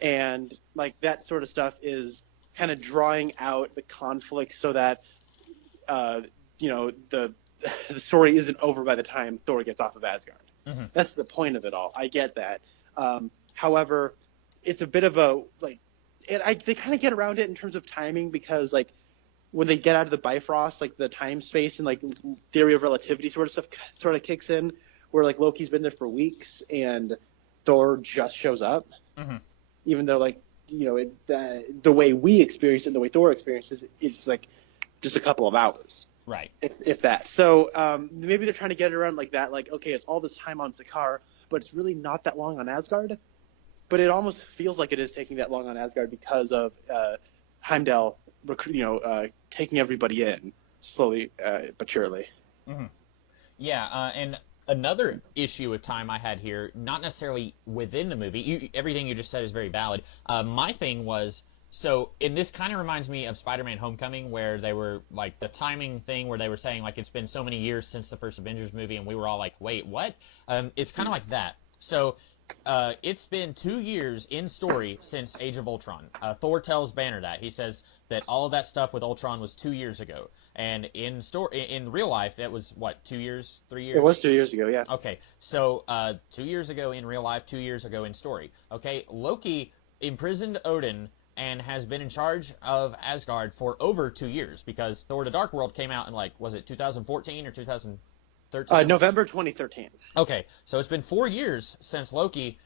and like that sort of stuff is kind of drawing out the conflict so that the story isn't over by the time Thor gets off of Asgard. Mm-hmm. That's the point of it all. I get that. However, it's a bit of a like, they kind of get around it in terms of timing because like when they get out of the Bifrost, like the time space and like theory of relativity sort of stuff sort of kicks in, where like Loki's been there for weeks and Thor just shows up, even though like the way we experience it, and the way Thor experiences it, it's like just a couple of hours. Right. If that. So maybe they're trying to get it around like that. Like, okay, it's all this time on Sakaar, but it's really not that long on Asgard. But it almost feels like it is taking that long on Asgard because of Heimdall, taking everybody in slowly but surely. Mm-hmm. Yeah, and another issue with time I had here, not necessarily within the movie. Everything you just said is very valid. My thing was. So, and this kind of reminds me of Spider-Man Homecoming, where they were, like, the timing thing where they were saying, like, it's been so many years since the first Avengers movie, and we were all like, wait, what? It's kind of like that. So, it's been 2 years in story since Age of Ultron. Thor tells Banner that. He says that all of that stuff with Ultron was 2 years ago. And in real life, that was, what, 2 years, 3 years? It was 2 years ago, yeah. Okay, so 2 years ago in real life, 2 years ago in story. Okay, Loki imprisoned Odin and has been in charge of Asgard for over 2 years because Thor: The Dark World came out in was it 2014 or 2013? November 2013. Okay, so it's been 4 years since Loki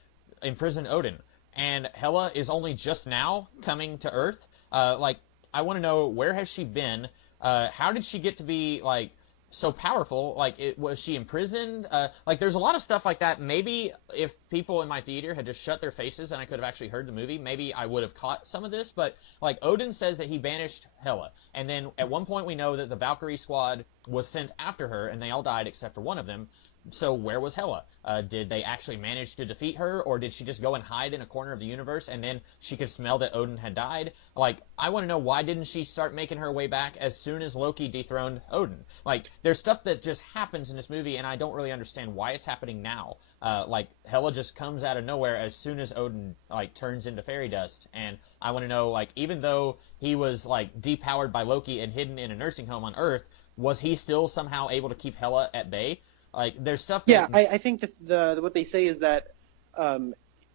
imprisoned Odin, and Hela is only just now coming to Earth. I want to know, where has she been? How did she get to be so powerful? Was she imprisoned? There's a lot of stuff like that. Maybe if people in my theater had just shut their faces and I could have actually heard the movie, maybe I would have caught some of this. But Odin says that he banished Hela, and then at one point we know that the Valkyrie squad was sent after her, and they all died except for one of them. So where was Hela? Did they actually manage to defeat her, or did she just go and hide in a corner of the universe and then she could smell that Odin had died? I want to know, why didn't she start making her way back as soon as Loki dethroned Odin? There's stuff that just happens in this movie, and I don't really understand why it's happening now. Hela just comes out of nowhere as soon as Odin, turns into fairy dust, and I want to know, even though he was, depowered by Loki and hidden in a nursing home on Earth, was he still somehow able to keep Hela at bay? There's stuff that... Yeah, I think that what they say is that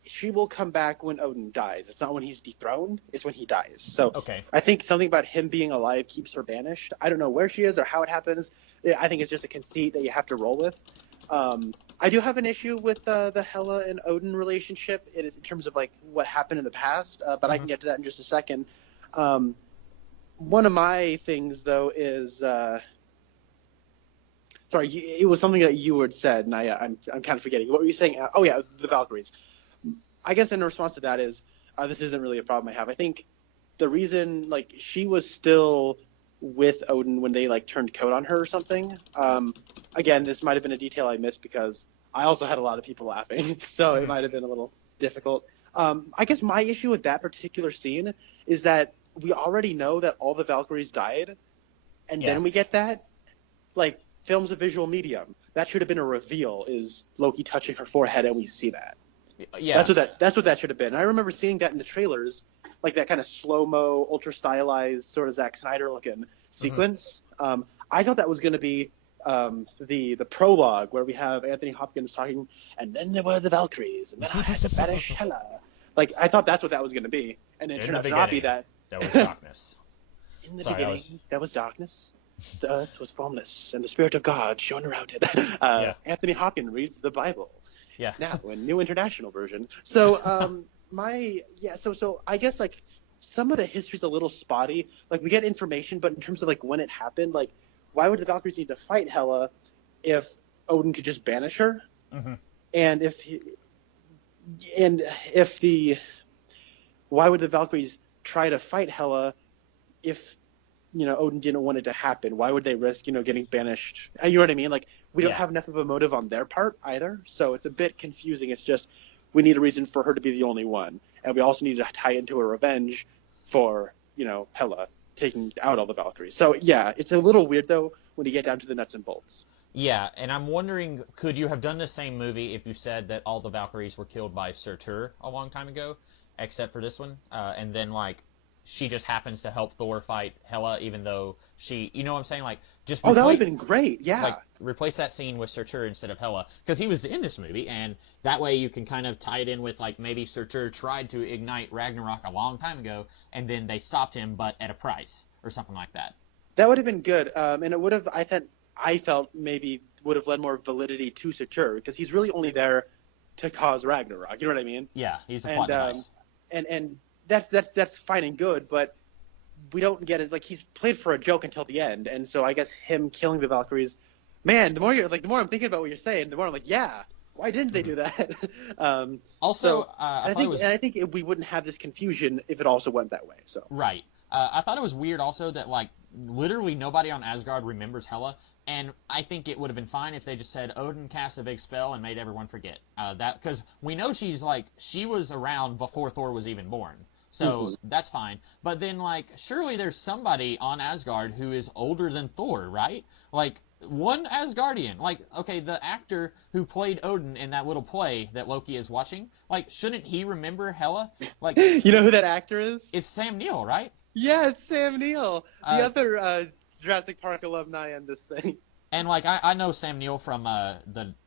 she will come back when Odin dies. It's not when he's dethroned. It's when he dies. So Okay. I think something about him being alive keeps her banished. I don't know where she is or how it happens. I think it's just a conceit that you have to roll with. I do have an issue with the Hela and Odin relationship. It is in terms of like what happened in the past, but I can get to that in just a second. One of my things though is sorry, it was something that you had said, and I'm kind of forgetting. What were you saying? Oh yeah, the Valkyries. I guess in response to that is this isn't really a problem I have. I think the reason like she was still with Odin when they like turned coat on her or something. Again, this might have been a detail I missed because I also had a lot of people laughing, so it might have been a little difficult. I guess my issue with that particular scene is that we already know that all the Valkyries died, and then we get that. Like, film's a visual medium. That should have been a reveal, is Loki touching her forehead, and we see that. Yeah. That's what that should have been. And I remember seeing that in the trailers, like that kind of slow-mo, ultra-stylized, sort of Zack Snyder-looking sequence. I thought that was going to be the prologue where we have Anthony Hopkins talking, and then there were the Valkyries, and then I had to banish Hela. Like, I thought that's what that was going to be, and it turned out to not be that. There was darkness. In the beginning, there was darkness. The earth was formless, and the Spirit of God shone around it. Anthony Hopkins reads the Bible. Yeah. Now, a new international version. So, so I guess, like, some of the history's a little spotty. Like, we get information, but in terms of, like, when it happened, like, why would the Valkyries need to fight Hela if Odin could just banish her? And why would the Valkyries try to fight Hela if, you know, Odin didn't want it to happen? Why would they risk, you know, getting banished? You know what I mean? Like, we don't have enough of a motive on their part either, so it's a bit confusing. It's just we need a reason for her to be the only one, and we also need to tie into a revenge for, you know, Hela taking out all the Valkyries. So yeah, it's a little weird though when you get down to the nuts and bolts. Yeah, and I'm wondering, could you have done the same movie if you said that all the Valkyries were killed by Surtur a long time ago, except for this one, and then like she just happens to help Thor fight Hela, even though she, you know what I'm saying, like just that would have been great. Yeah, like replace that scene with Surtur instead of Hela, because he was in this movie, and that way you can kind of tie it in with like maybe Surtur tried to ignite Ragnarok a long time ago, and then they stopped him, but at a price or something like that. That would have been good, and it would have. I felt maybe would have led more validity to Surtur because he's really only there to cause Ragnarok. You know what I mean? Yeah, he's a plot device. And that's fine and good, but we don't get it. Like, he's played for a joke until the end, and so I guess him killing the Valkyries, man, the more I'm thinking about what you're saying, the more I'm like, yeah, why didn't they do that? I think we wouldn't have this confusion if it also went that way. So right. I thought it was weird also that like literally nobody on Asgard remembers Hela, and I think it would have been fine if they just said Odin cast a big spell and made everyone forget that, because we know she was around before Thor was even born. So that's fine. But then, like, surely there's somebody on Asgard who is older than Thor, right? Like, one Asgardian. Like, okay, the actor who played Odin in that little play that Loki is watching, like, shouldn't he remember Hela? Like, you know who that actor is? It's Sam Neill, right? Yeah, it's Sam Neill. The other Jurassic Park alumni in this thing. And, like, I know Sam Neill from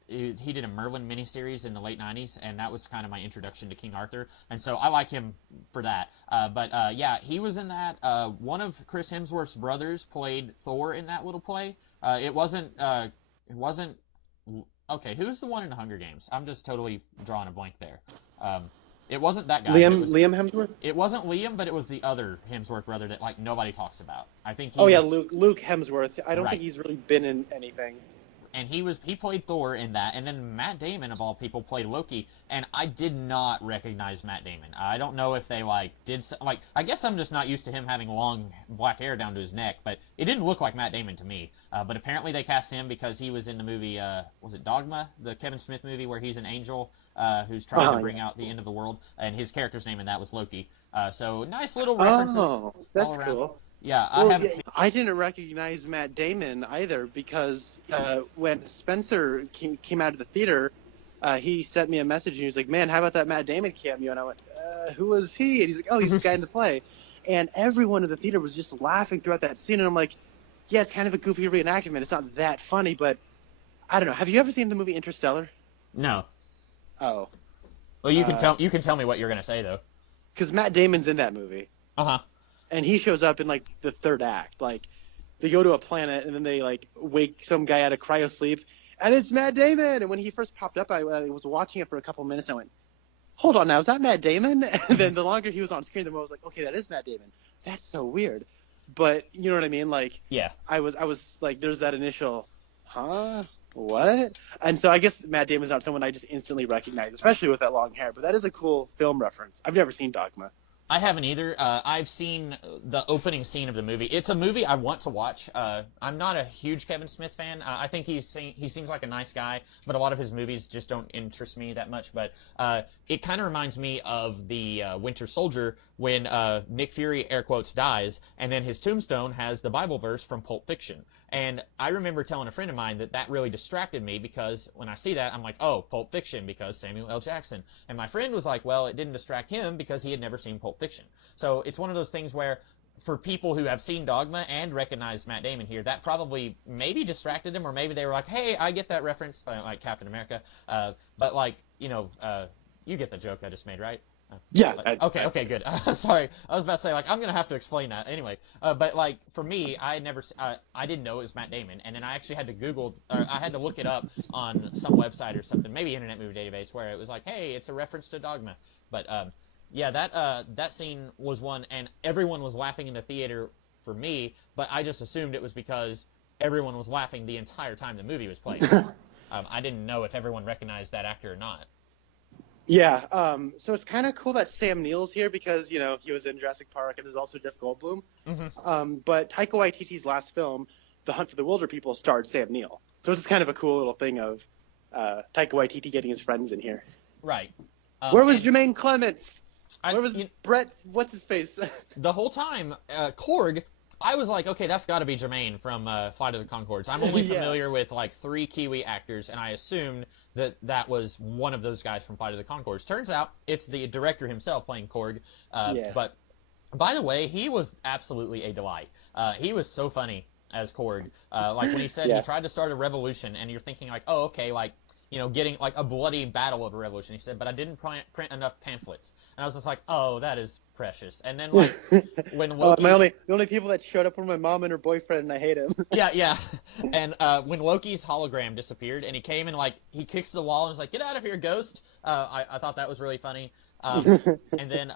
he did a Merlin miniseries in the late 90s, and that was kind of my introduction to King Arthur, and so I like him for that. Yeah, he was in that. One of Chris Hemsworth's brothers played Thor in that little play. It wasn't. Okay, who's the one in the Hunger Games? I'm just totally drawing a blank there. It wasn't that guy. Liam Hemsworth? It wasn't Liam, but it was the other Hemsworth brother that like nobody talks about. I think. Luke Hemsworth. I don't think he's really been in anything. And he played Thor in that, and then Matt Damon of all people played Loki, and I did not recognize Matt Damon. I don't know if they I guess I'm just not used to him having long black hair down to his neck, but it didn't look like Matt Damon to me. But apparently they cast him because he was in the movie, was it Dogma, the Kevin Smith movie where he's an angel who's trying to bring out the end of the world, and his character's name in that was Loki. So nice little references. Oh, that's all around. cool. Yeah, I didn't recognize Matt Damon either because when Spencer came out of the theater, he sent me a message and he was like, "Man, how about that Matt Damon cameo?" And I went, "Who was he?" And he's like, "Oh, he's the guy in the play." And everyone in the theater was just laughing throughout that scene, and I'm like, "Yeah, it's kind of a goofy reenactment. It's not that funny, but I don't know." Have you ever seen the movie Interstellar? No. Oh. Well, you can tell me what you're gonna say though. Because Matt Damon's in that movie, Uh-huh. and he shows up in like the third act. Like they go to a planet, and then they like wake some guy out of cryo sleep, and it's Matt Damon. And when he first popped up, I was watching it for a couple minutes. And I went, hold on now, is that Matt Damon? And then the longer he was on screen, the more I was like, okay, that is Matt Damon. That's so weird. But you know what I mean? Like, Yeah. I was like, there's that initial, huh? What? And so I guess Matt Damon's not someone I just instantly recognize, especially with that long hair. But that is a cool film reference. I've never seen Dogma. I haven't either. I've seen the opening scene of the movie. It's a movie I want to watch. I'm not a huge Kevin Smith fan. I think he seems like a nice guy, but a lot of his movies just don't interest me that much. But it kind of reminds me of the Winter Soldier when Nick Fury, air quotes, dies, and then his tombstone has the Bible verse from Pulp Fiction. And I remember telling a friend of mine that really distracted me because when I see that, I'm like, oh, Pulp Fiction because Samuel L. Jackson. And my friend was like, well, it didn't distract him because he had never seen Pulp Fiction. So it's one of those things where for people who have seen Dogma and recognize Matt Damon here, that probably maybe distracted them, or maybe they were like, hey, I get that reference, like Captain America. But like, you get the joke I just made, right? Yeah. Okay, good. Sorry, I was about to say like I'm gonna have to explain that anyway. But like for me, I didn't know it was Matt Damon, and then I actually had to I had to look it up on some website or something, maybe Internet Movie Database, where it was like, hey, it's a reference to Dogma. But yeah, that scene was one, and everyone was laughing in the theater for me, but I just assumed it was because everyone was laughing the entire time the movie was playing. I didn't know if everyone recognized that actor or not. Yeah, so it's kind of cool that Sam Neill's here because, he was in Jurassic Park and there's also Jeff Goldblum. Mm-hmm. But Taika Waititi's last film, The Hunt for the Wilder People, starred Sam Neill. So this is kind of a cool little thing of Taika Waititi getting his friends in here. Right. Where was Jermaine Clements? Where was Brett, what's-his-face? The whole time, Korg, I was like, okay, that's got to be Jermaine from Flight of the Conchords. I'm only familiar with like 3 Kiwi actors, and I assumed that was one of those guys from Flight of the Conchords. Turns out it's the director himself playing Korg. But by the way, he was absolutely a delight. He was so funny as Korg. Like when he said he tried to start a revolution, and you're thinking like, oh, okay, like getting like a bloody battle of a revolution. He said, but I didn't print enough pamphlets. And I was just like, oh, that is precious. And then like when Loki, the only people that showed up were my mom and her boyfriend, and I hate him. Yeah. And when Loki's hologram disappeared, and he came and like he kicks the wall and was like, get out of here, ghost. I thought that was really funny. And then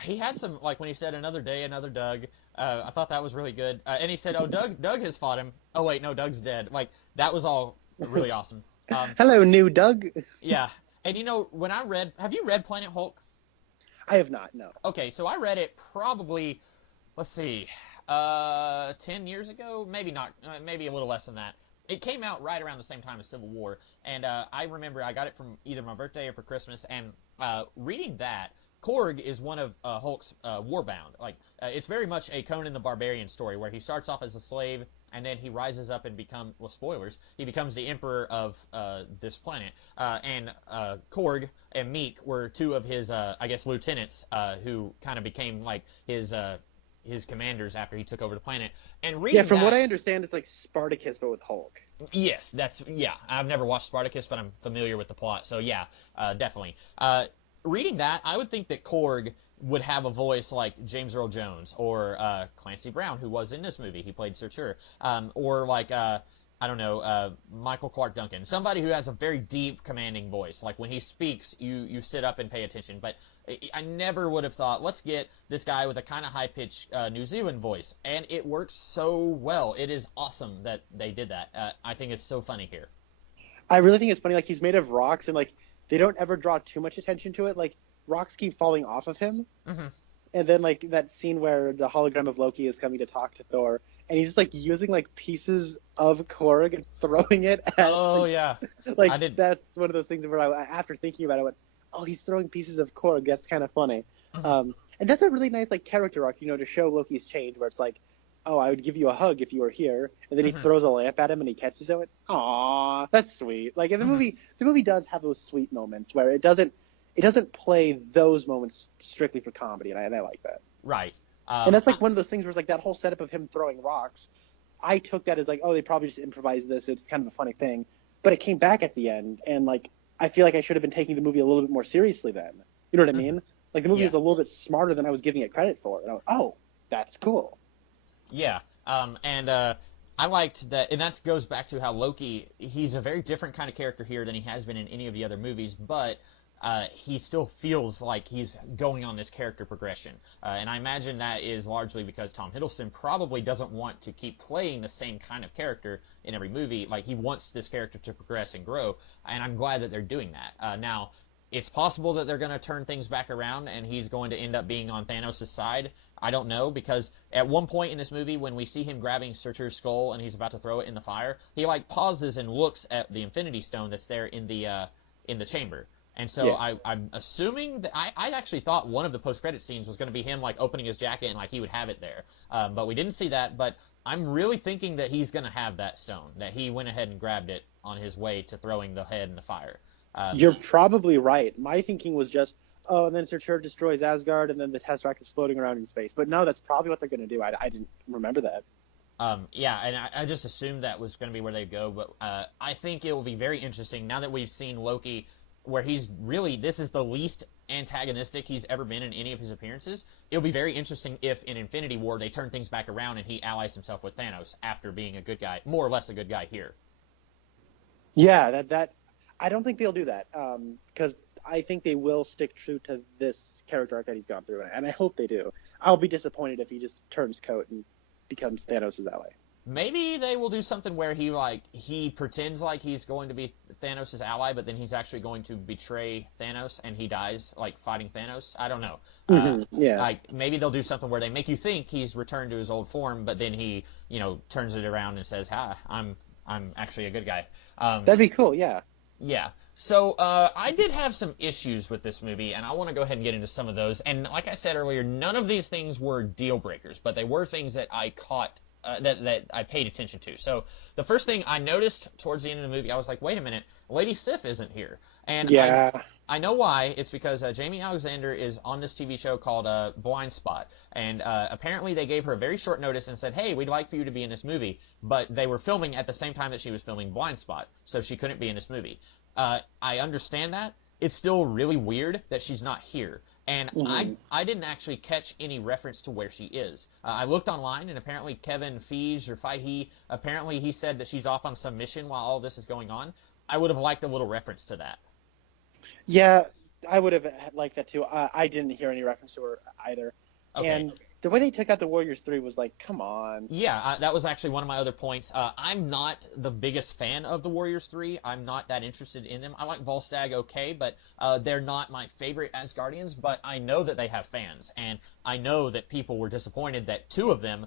he had some like when he said another day, another Doug. I thought that was really good. And he said, oh, Doug has fought him. Oh wait, no, Doug's dead. Like that was all really awesome. Hello, new Doug. Yeah. And have you read Planet Hulk? I have not, no. Okay, so I read it probably, let's see, 10 years ago? Maybe not, maybe a little less than that. It came out right around the same time as Civil War, and I remember I got it from either my birthday or for Christmas, and reading that, Korg is one of Hulk's Warbound. Like, it's very much a Conan the Barbarian story, where he starts off as a slave, and then he rises up and spoilers, he becomes the emperor of this planet. And Korg and Meek were 2 of his, I guess, lieutenants who kind of became like his commanders after he took over the planet. And from what I understand, it's like Spartacus but with Hulk. Yes, I've never watched Spartacus, but I'm familiar with the plot, so yeah, definitely. Reading that, I would think that Korg would have a voice like James Earl Jones or Clancy Brown, who was in this movie. He played Sir Chur. Or like, I don't know, Michael Clark Duncan. Somebody who has a very deep, commanding voice. Like when he speaks, you sit up and pay attention. But I never would have thought, let's get this guy with a kind of high-pitched New Zealand voice. And it works so well. It is awesome that they did that. I think it's so funny here. I really think it's funny. Like, he's made of rocks, and like they don't ever draw too much attention to it. Like, rocks keep falling off of him. Mm-hmm. And then like that scene where the hologram of Loki is coming to talk to Thor, and he's just like using like pieces of Korg and throwing it at like that's one of those things where after thinking about it I went, oh, he's throwing pieces of Korg, that's kind of funny. Mm-hmm. And that's a really nice like character arc, to show Loki's change, where it's like, oh, I would give you a hug if you were here, and then he throws a lamp at him and he catches it. Aww, that's sweet. Like, in the movie does have those sweet moments where it doesn't play those moments strictly for comedy, and I like that. Right. And that's like one of those things where it's like that whole setup of him throwing rocks, I took that as like, oh, they probably just improvised this, it's kind of a funny thing. But it came back at the end, and like I feel like I should have been taking the movie a little bit more seriously then. You know what I Hmm. mean? Like the movie Yeah. is a little bit smarter than I was giving it credit for. And I went, oh, that's cool. Yeah, and I liked that, and that goes back to how Loki, he's a very different kind of character here than he has been in any of the other movies, but he still feels like he's going on this character progression. And I imagine that is largely because Tom Hiddleston probably doesn't want to keep playing the same kind of character in every movie. Like, he wants this character to progress and grow, and I'm glad that they're doing that. Now, it's possible that they're going to turn things back around and he's going to end up being on Thanos' side. I don't know, because at one point in this movie, when we see him grabbing Surtur's skull and he's about to throw it in the fire, he like pauses and looks at the Infinity Stone that's there in the chamber. And so Yeah. I'm assuming that I actually thought one of the post-credit scenes was going to be him like opening his jacket and like he would have it there, but we didn't see that. But I'm really thinking that he's going to have that stone, that he went ahead and grabbed it on his way to throwing the head in the fire. Um, You're probably right. My thinking was just, oh, and then Surtur destroys Asgard, and then the Tesseract is floating around in space. But no, that's probably what they're going to do. I didn't remember that. yeah, and I just assumed that was going to be where they go, but I think it will be very interesting now that we've seen Loki, where he's really, this is the least antagonistic he's ever been in any of his appearances. It'll be very interesting if in Infinity War they turn things back around and he allies himself with Thanos after being a good guy, more or less a good guy here. Yeah, that I don't think they'll do that because I think they will stick true to this character arc that he's gone through, and I hope they do. I'll be disappointed if he just turns coat and becomes Thanos' ally. Maybe they will do something where he pretends like he's going to be Thanos' ally, but then he's actually going to betray Thanos and he dies like fighting Thanos. I don't know. Yeah, Like maybe they'll do something where they make you think he's returned to his old form, but then he turns it around and says, "Hi, I'm actually a good guy." Um, that'd be cool. Yeah. yeah. So I did have some issues with this movie, and I want to go ahead and get into some of those. And like I said earlier, none of these things were deal breakers, but they were things that I caught that I paid attention to. So the first thing I noticed towards the end of the movie, I was like, wait a minute, Lady Sif isn't here, and Yeah. I know why. It's because Jamie Alexander is on this TV show called Blind Spot, and apparently they gave her a very short notice and said, "Hey, we'd like for you to be in this movie," but they were filming at the same time that she was filming Blind Spot, so she couldn't be in this movie. I understand that. It's still really weird that she's not here. And Mhm. I didn't actually catch any reference to where she is. I looked online, and apparently Kevin Feige or Feige, apparently he said that she's off on some mission while all this is going on. I would have liked a little reference to that. Yeah, I would have liked that too. I didn't hear any reference to her either. Okay. And the way they took out the Warriors 3 was like, come on. Yeah, that was actually one of my other points. I'm not the biggest fan of the Warriors 3. I'm not that interested in them. I like Volstagg okay, but they're not my favorite Asgardians, but I know that they have fans, and I know that people were disappointed that two of them,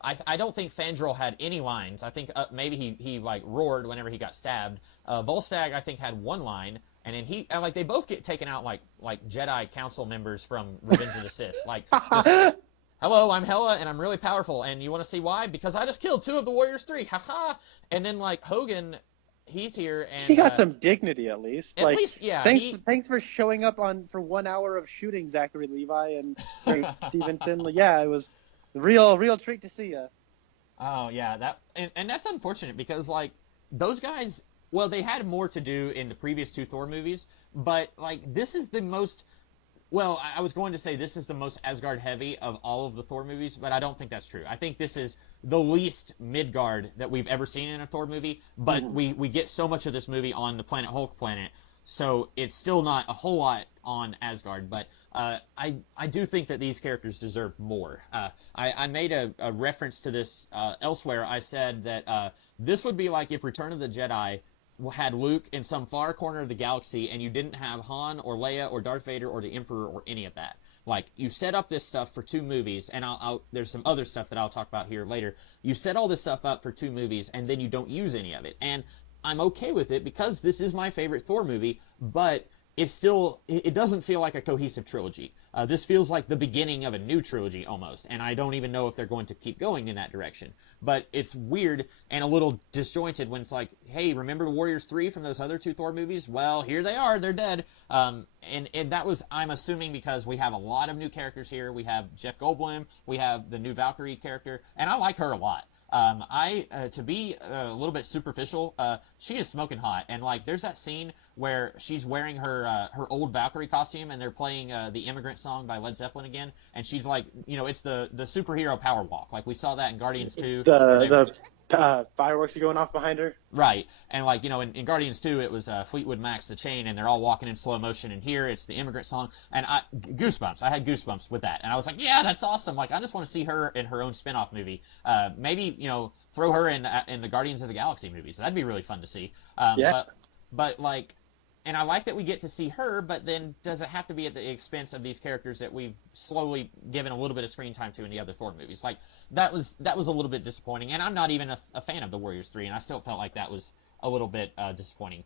I don't think Fandral had any lines. I think maybe he like roared whenever he got stabbed. Volstagg, I think, had one line, and then like they both get taken out like Jedi Council members from Revenge of the Sith. Like, just hello, I'm Hela, and I'm really powerful, and you want to see why? Because I just killed two of the Warriors 3, haha! And then, like, Hogan, he's here, He and, got some dignity at least. at Like, least, yeah, thanks for showing up on for 1 hour of shooting Zachary Levi and Grace Stevenson. Yeah, it was real treat to see you. oh, yeah, and that's unfortunate, because, like, those guys, well, they had more to do in the previous two Thor movies, but, like, this is the most, well, I was going to say this is the most Asgard heavy of all of the Thor movies, but I don't think that's true. I think this is the least Midgard that we've ever seen in a Thor movie, but Mhm. we get so much of this movie on the Planet Hulk planet, so it's still not a whole lot on Asgard, but I do think that these characters deserve more. I made a reference to this elsewhere. I said that this would be like if Return of the Jedi had Luke in some far corner of the galaxy and you didn't have Han or Leia or Darth Vader or the Emperor or any of that. Like, you set up this stuff for two movies, and there's some other stuff that I'll talk about here later. You set all this stuff up for two movies, and then you don't use any of it. And I'm okay with it because this is my favorite Thor movie, but it doesn't feel like a cohesive trilogy. This feels like the beginning of a new trilogy almost, and I don't even know if they're going to keep going in that direction. But it's weird and a little disjointed when it's like, hey, remember the Warriors 3 from those other two Thor movies? Well, here they are, they're dead. And that was, I'm assuming, because we have a lot of new characters here. We have Jeff Goldblum, we have the new Valkyrie character, and I like her a lot. To be a little bit superficial, she is smoking hot, and like there's that scene where she's wearing her old Valkyrie costume, and they're playing the Immigrant Song by Led Zeppelin again, and she's like, it's the superhero power walk, like we saw that in Guardians 2, where they were. The fireworks are going off behind her. Right, and like in Guardians 2, it was Fleetwood Mac's "The Chain," and they're all walking in slow motion. And here, it's the Immigrant Song, and goosebumps. I had goosebumps with that, and I was like, yeah, that's awesome. Like I just want to see her in her own spin-off movie. Maybe throw her in the Guardians of the Galaxy movies. That'd be really fun to see. Yeah. But like, and I like that we get to see her, but then does it have to be at the expense of these characters that we've slowly given a little bit of screen time to in the other Thor movies? Like that was a little bit disappointing, and I'm not even a fan of the Warriors 3, and I still felt like that was a little bit disappointing.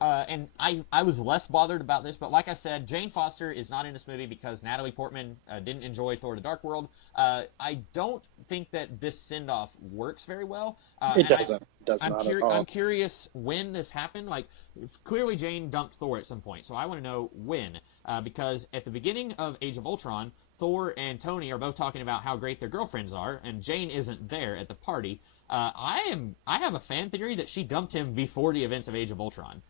And I was less bothered about this, but like I said, Jane Foster is not in this movie because Natalie Portman didn't enjoy Thor: The Dark World. I don't think that this send-off works very well. It doesn't. Does not at all. I'm curious when this happened. Like, clearly Jane dumped Thor at some point, so I want to know when. Because at the beginning of Age of Ultron, Thor and Tony are both talking about how great their girlfriends are, and Jane isn't there at the party. I have a fan theory that she dumped him before the events of Age of Ultron.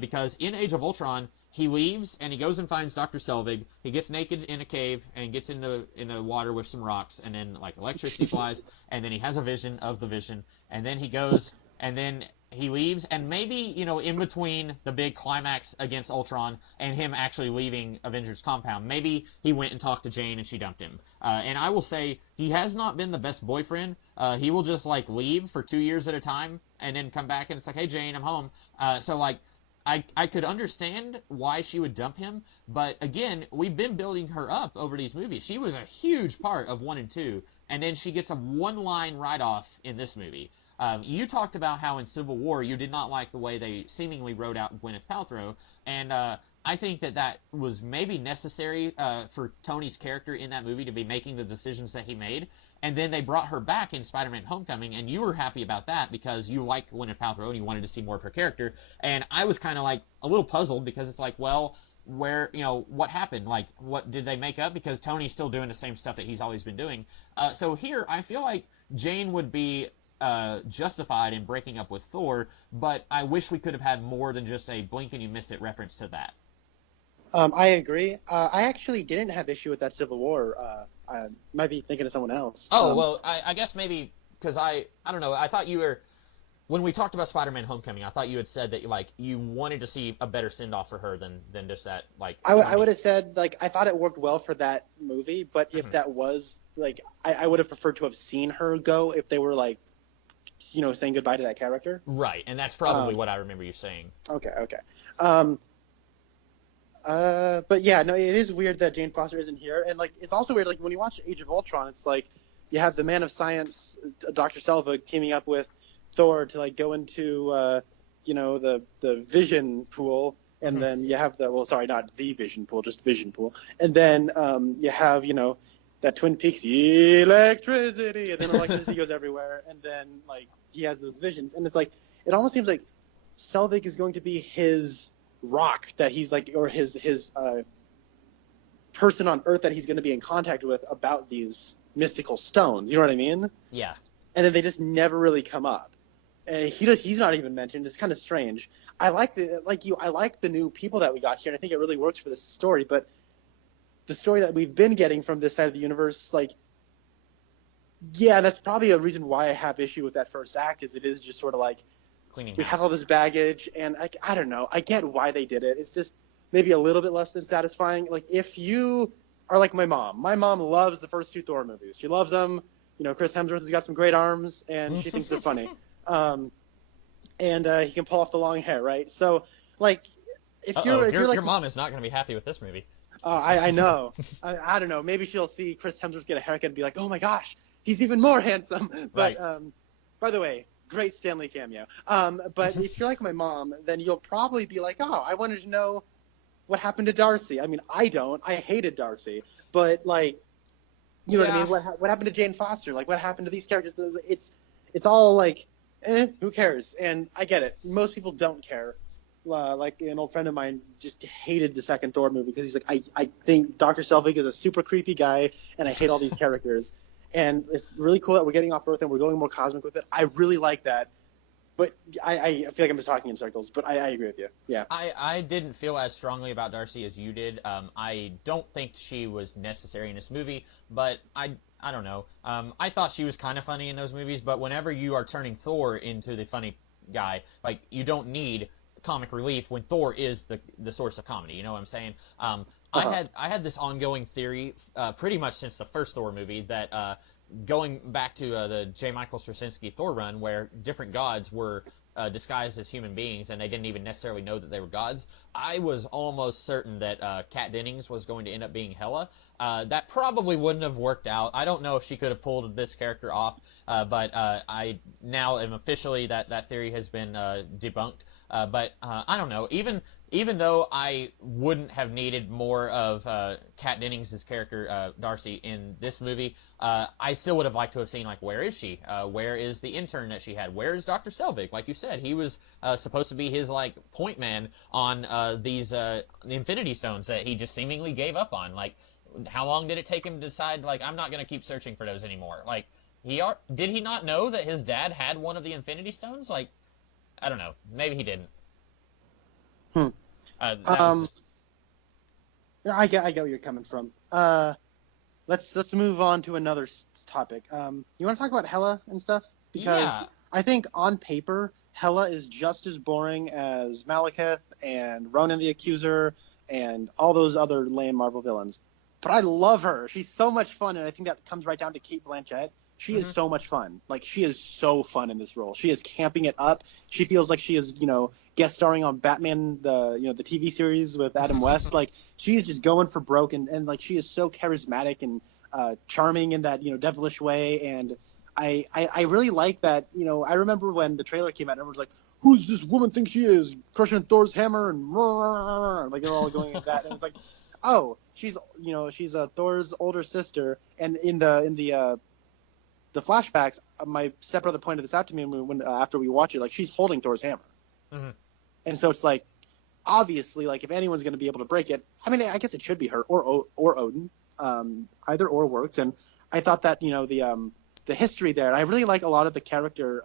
Because in Age of Ultron, he leaves and he goes and finds Dr. Selvig. He gets naked in a cave and gets in the water with some rocks, and then like electricity flies, and then he has a vision of the vision, and then he goes and then he leaves, and maybe in between the big climax against Ultron and him actually leaving Avengers compound, maybe he went and talked to Jane and she dumped him. And I will say he has not been the best boyfriend. He will just like leave for 2 years at a time and then come back and it's like, hey Jane, I'm home. So like. I could understand why she would dump him, but again, we've been building her up over these movies. She was a huge part of 1 and 2, and then she gets a one-line write-off in this movie. You talked about how in Civil War you did not like the way they seemingly wrote out Gwyneth Paltrow, and I think that was maybe necessary for Tony's character in that movie to be making the decisions that he made. And then they brought her back in Spider-Man Homecoming, and you were happy about that because you liked Gwyneth Paltrow and you wanted to see more of her character. And I was kind of like a little puzzled because it's like, well, where, what happened? Like, what did they make up? Because Tony's still doing the same stuff that he's always been doing. So here, I feel like Jane would be justified in breaking up with Thor, but I wish we could have had more than just a blink and you miss it reference to that. I agree. I actually didn't have issue with that Civil War. I might be thinking of someone else. Oh, well, I guess maybe because I don't know. I thought you were, when we talked about Spider-Man Homecoming, I thought you had said that like you wanted to see a better send-off for her than just that. Like I would have said like I thought it worked well for that movie, but if that was like I would have preferred to have seen her go if they were like saying goodbye to that character. Right, and that's probably what I remember you saying. Okay. But yeah, no, it is weird that Jane Foster isn't here, and like it's also weird like when you watch Age of Ultron, it's like you have the Man of Science, Dr. Selvig, teaming up with Thor to like go into the Vision pool, and then you have not the Vision pool, just Vision pool, and then you have that Twin Peaks electricity, and then electricity goes everywhere, and then like he has those visions, and it's like it almost seems like Selvig is going to be his rock that he's like, or his person on Earth that he's going to be in contact with about these mystical stones. You know what I mean? Yeah. And then they just never really come up. And he's not even mentioned. It's kind of strange. I like the new people that we got here, and I think it really works for this story. But the story that we've been getting from this side of the universe, like, yeah, that's probably a reason why I have issue with that first act. Is it is just sort of like we have all this baggage, and I don't know. I get why they did it. It's just maybe a little bit less than satisfying. Like if you are like my mom loves the first 2 Thor movies. She loves them. Chris Hemsworth has got some great arms, and she thinks they're funny. And he can pull off the long hair, right? So like if you're like your mom is not going to be happy with this movie. I know. I don't know. Maybe she'll see Chris Hemsworth get a haircut and be like, oh my gosh, he's even more handsome. But right. By the way, great Stanley cameo. But if you're like my mom, then you'll probably be like, oh, I wanted to know what happened to Darcy. I mean, I don't. I hated Darcy. But, like, you know what I mean? What happened to Jane Foster? Like, what happened to these characters? It's all like, who cares? And I get it. Most people don't care. Like, an old friend of mine just hated the second Thor movie because he's like, I think Dr. Selvig is a super creepy guy, and I hate all these characters. and it's really cool that we're getting off Earth and we're going more cosmic with it. I really like that, but I feel like I'm just talking in circles. But I agree with you. Yeah. I didn't feel as strongly about Darcy as you did. I don't think she was necessary in this movie, but I don't know. I thought she was kind of funny in those movies, but whenever you are turning Thor into the funny guy, like you don't need comic relief when Thor is the source of comedy. You know what I'm saying? Uh-huh. I had this ongoing theory, pretty much since the first Thor movie, that going back to the J. Michael Straczynski Thor run, where different gods were disguised as human beings and they didn't even necessarily know that they were gods. I was almost certain that Kat Dennings was going to end up being Hela. That probably wouldn't have worked out. I don't know if she could have pulled this character off, but I now am officially that theory has been debunked. But I don't know. Even though I wouldn't have needed more of Kat Dennings' character Darcy in this movie, I still would have liked to have seen, like, where is she? Where is the intern that she had? Where is Dr. Selvig? Like you said, he was supposed to be his, like, point man on these Infinity Stones that he just seemingly gave up on. Like, how long did it take him to decide, like, I'm not going to keep searching for those anymore? Like, did he not know that his dad had one of the Infinity Stones? Like, I don't know. Maybe he didn't. Hmm. That was Um, just. yeah, I get where you're coming from. Let's move on to another topic. You want to talk about Hela and stuff? Because Yeah. I think on paper, Hela is just as boring as Malekith and Ronan the Accuser and all those other lame Marvel villains. But I love her. She's so much fun, and I think that comes right down to Kate Blanchett. She is Hmm. so much fun. Like, she is so fun in this role. She is camping it up. She feels like she is, guest starring on Batman, the TV series with Adam West. Like, she is just going for broke, and like, she is so charismatic and charming in that, devilish way. And I really like that. I remember when the trailer came out, everyone was like, "Who's this woman think she is? Crushing Thor's hammer," and like they're all going at that. And it's like, oh, she's Thor's older sister. And in the flashbacks, my stepbrother pointed this out to me when after we watch it, like, she's holding Thor's hammer. Hmm. And so it's like, obviously, like, if anyone's going to be able to break it, I mean, I guess it should be her or Odin. Either or works. And I thought that the history there, and I really like a lot of the character,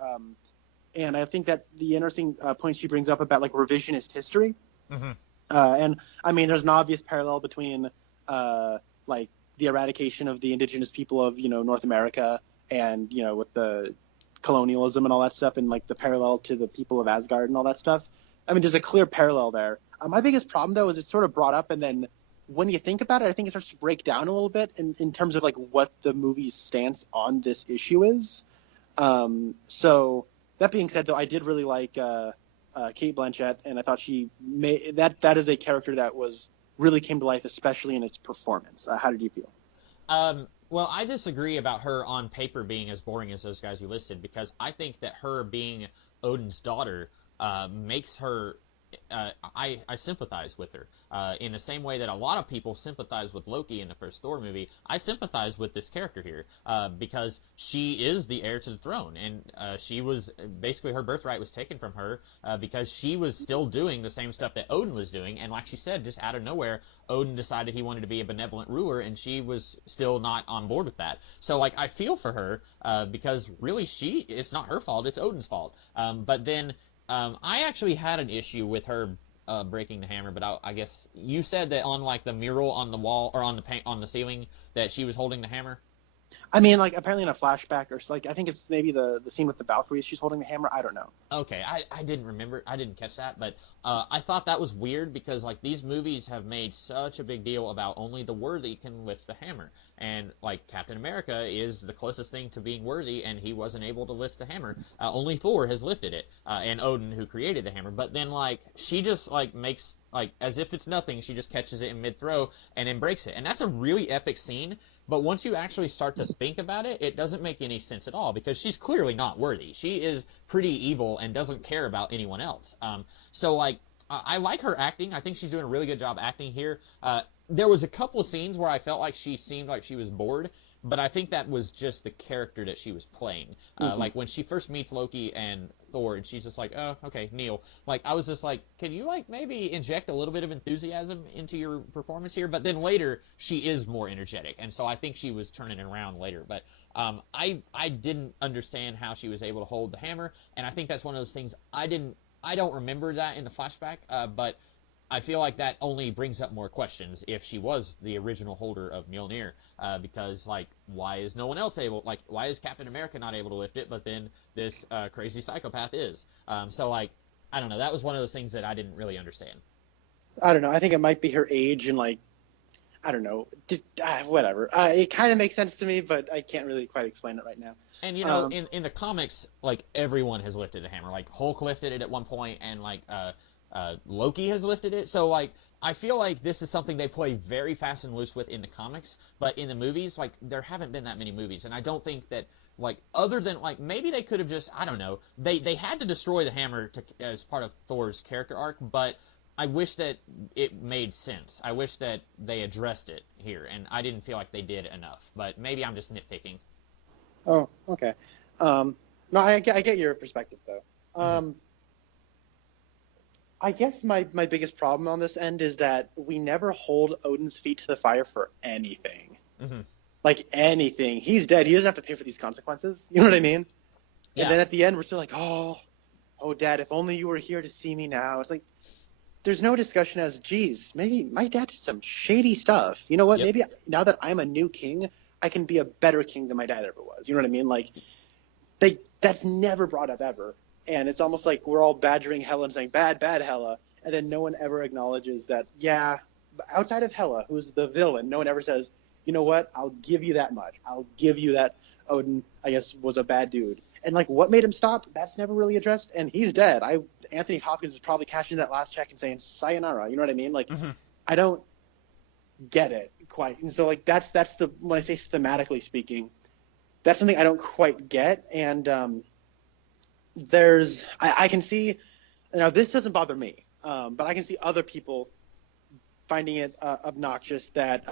and I think that the interesting point she brings up about, like, revisionist history. Hmm. And I mean, there's an obvious parallel between like the eradication of the indigenous people of North America, and with the colonialism and all that stuff, and like the parallel to the people of Asgard and all that stuff. I mean, there's a clear parallel there. My biggest problem, though, is it's sort of brought up, and then when you think about it, I think it starts to break down a little bit in terms of, like, what the movie's stance on this issue is. So that being said, though, I did really like Kate Blanchett, and I thought she made that is a character that was really came to life, especially in its performance. How did you feel? Well, I disagree about her on paper being as boring as those guys you listed, because I think that her being Odin's daughter makes her. I sympathize with her in the same way that a lot of people sympathize with Loki in the first Thor movie. I sympathize with this character here because she is the heir to the throne, and she was basically, her birthright was taken from her because she was still doing the same stuff that Odin was doing, and like she said, just out of nowhere, Odin decided he wanted to be a benevolent ruler, and she was still not on board with that. So, like, I feel for her because really, it's not her fault; it's Odin's fault. But then I actually had an issue with her breaking the hammer, but I guess you said that on, like, the mural on the wall or on the paint on the ceiling that she was holding the hammer. I mean, like, apparently in a flashback, or like, I think it's maybe the scene with the Valkyries. She's holding the hammer. I don't know. Okay, I didn't remember. I didn't catch that, but I thought that was weird because, like, these movies have made such a big deal about only the worthy can lift the hammer, and, like, Captain America is the closest thing to being worthy, and he wasn't able to lift the hammer. Only Thor has lifted it, and Odin, who created the hammer. But then, like, she just, like, makes, like, as if it's nothing, she just catches it in mid throw and then breaks it, and that's a really epic scene. But once you actually start to think about it, it doesn't make any sense at all because she's clearly not worthy. She is pretty evil and doesn't care about anyone else. So, like, I like her acting. I think she's doing a really good job acting here. There was a couple of scenes where I felt like she seemed like she was bored, but I think that was just the character that she was playing. Hmm. Like, when she first meets Loki and Thor, and she's just like, "Oh, okay, Neil." Like, I was just like, "Can you, like, maybe inject a little bit of enthusiasm into your performance here?" But then later, she is more energetic, and so I think she was turning it around later. But I didn't understand how she was able to hold the hammer, and I think that's one of those things I don't remember that in the flashback, but I feel like that only brings up more questions if she was the original holder of Mjolnir, because like why is no one else able, like why is Captain America not able to lift it, but then this crazy psychopath is? So like I don't know, that was one of those things that I didn't really understand. I don't know. I think it might be her age and like I don't know. Whatever. It kind of makes sense to me, but I can't really quite explain it right now. And you know, Um, in the comics, like everyone has lifted the hammer. Like Hulk lifted it at one point, and like Loki has lifted it. So like I feel like this is something they play very fast and loose with in the comics, but in the movies, like there haven't been that many movies, and I don't think that like other than like maybe they could have just I don't know they had to destroy the hammer to as part of Thor's character arc, but I wish that it made sense. I wish that they addressed it here, and I didn't feel like they did enough. But maybe I'm just nitpicking. oh, okay. No, I get your perspective though. Hmm. I guess my biggest problem on this end is that we never hold Odin's feet to the fire for anything. Hmm. Like anything. He's dead. He doesn't have to pay for these consequences. You know what I mean? And Yeah. then at the end, we're still like, oh, Dad, if only you were here to see me now. It's like, there's no discussion as, geez, maybe my dad did some shady stuff. You know what? Yep. Maybe now that I'm a new king, I can be a better king than my dad ever was. You know what I mean? Like, that's never brought up ever. And it's almost like we're all badgering Hela and saying, bad, bad Hela. And then no one ever acknowledges that, yeah, outside of Hela, who's the villain, no one ever says, you know what? I'll give you that much. I'll give you that Odin, I guess, was a bad dude. And like, what made him stop? That's never really addressed. And he's dead. Anthony Hopkins is probably cashing that last check and saying sayonara. You know what I mean? Like, Hmm. I don't get it quite. And so like, that's the when I say thematically speaking, that's something I don't quite get. And I can see now this doesn't bother me, but I can see other people finding it obnoxious that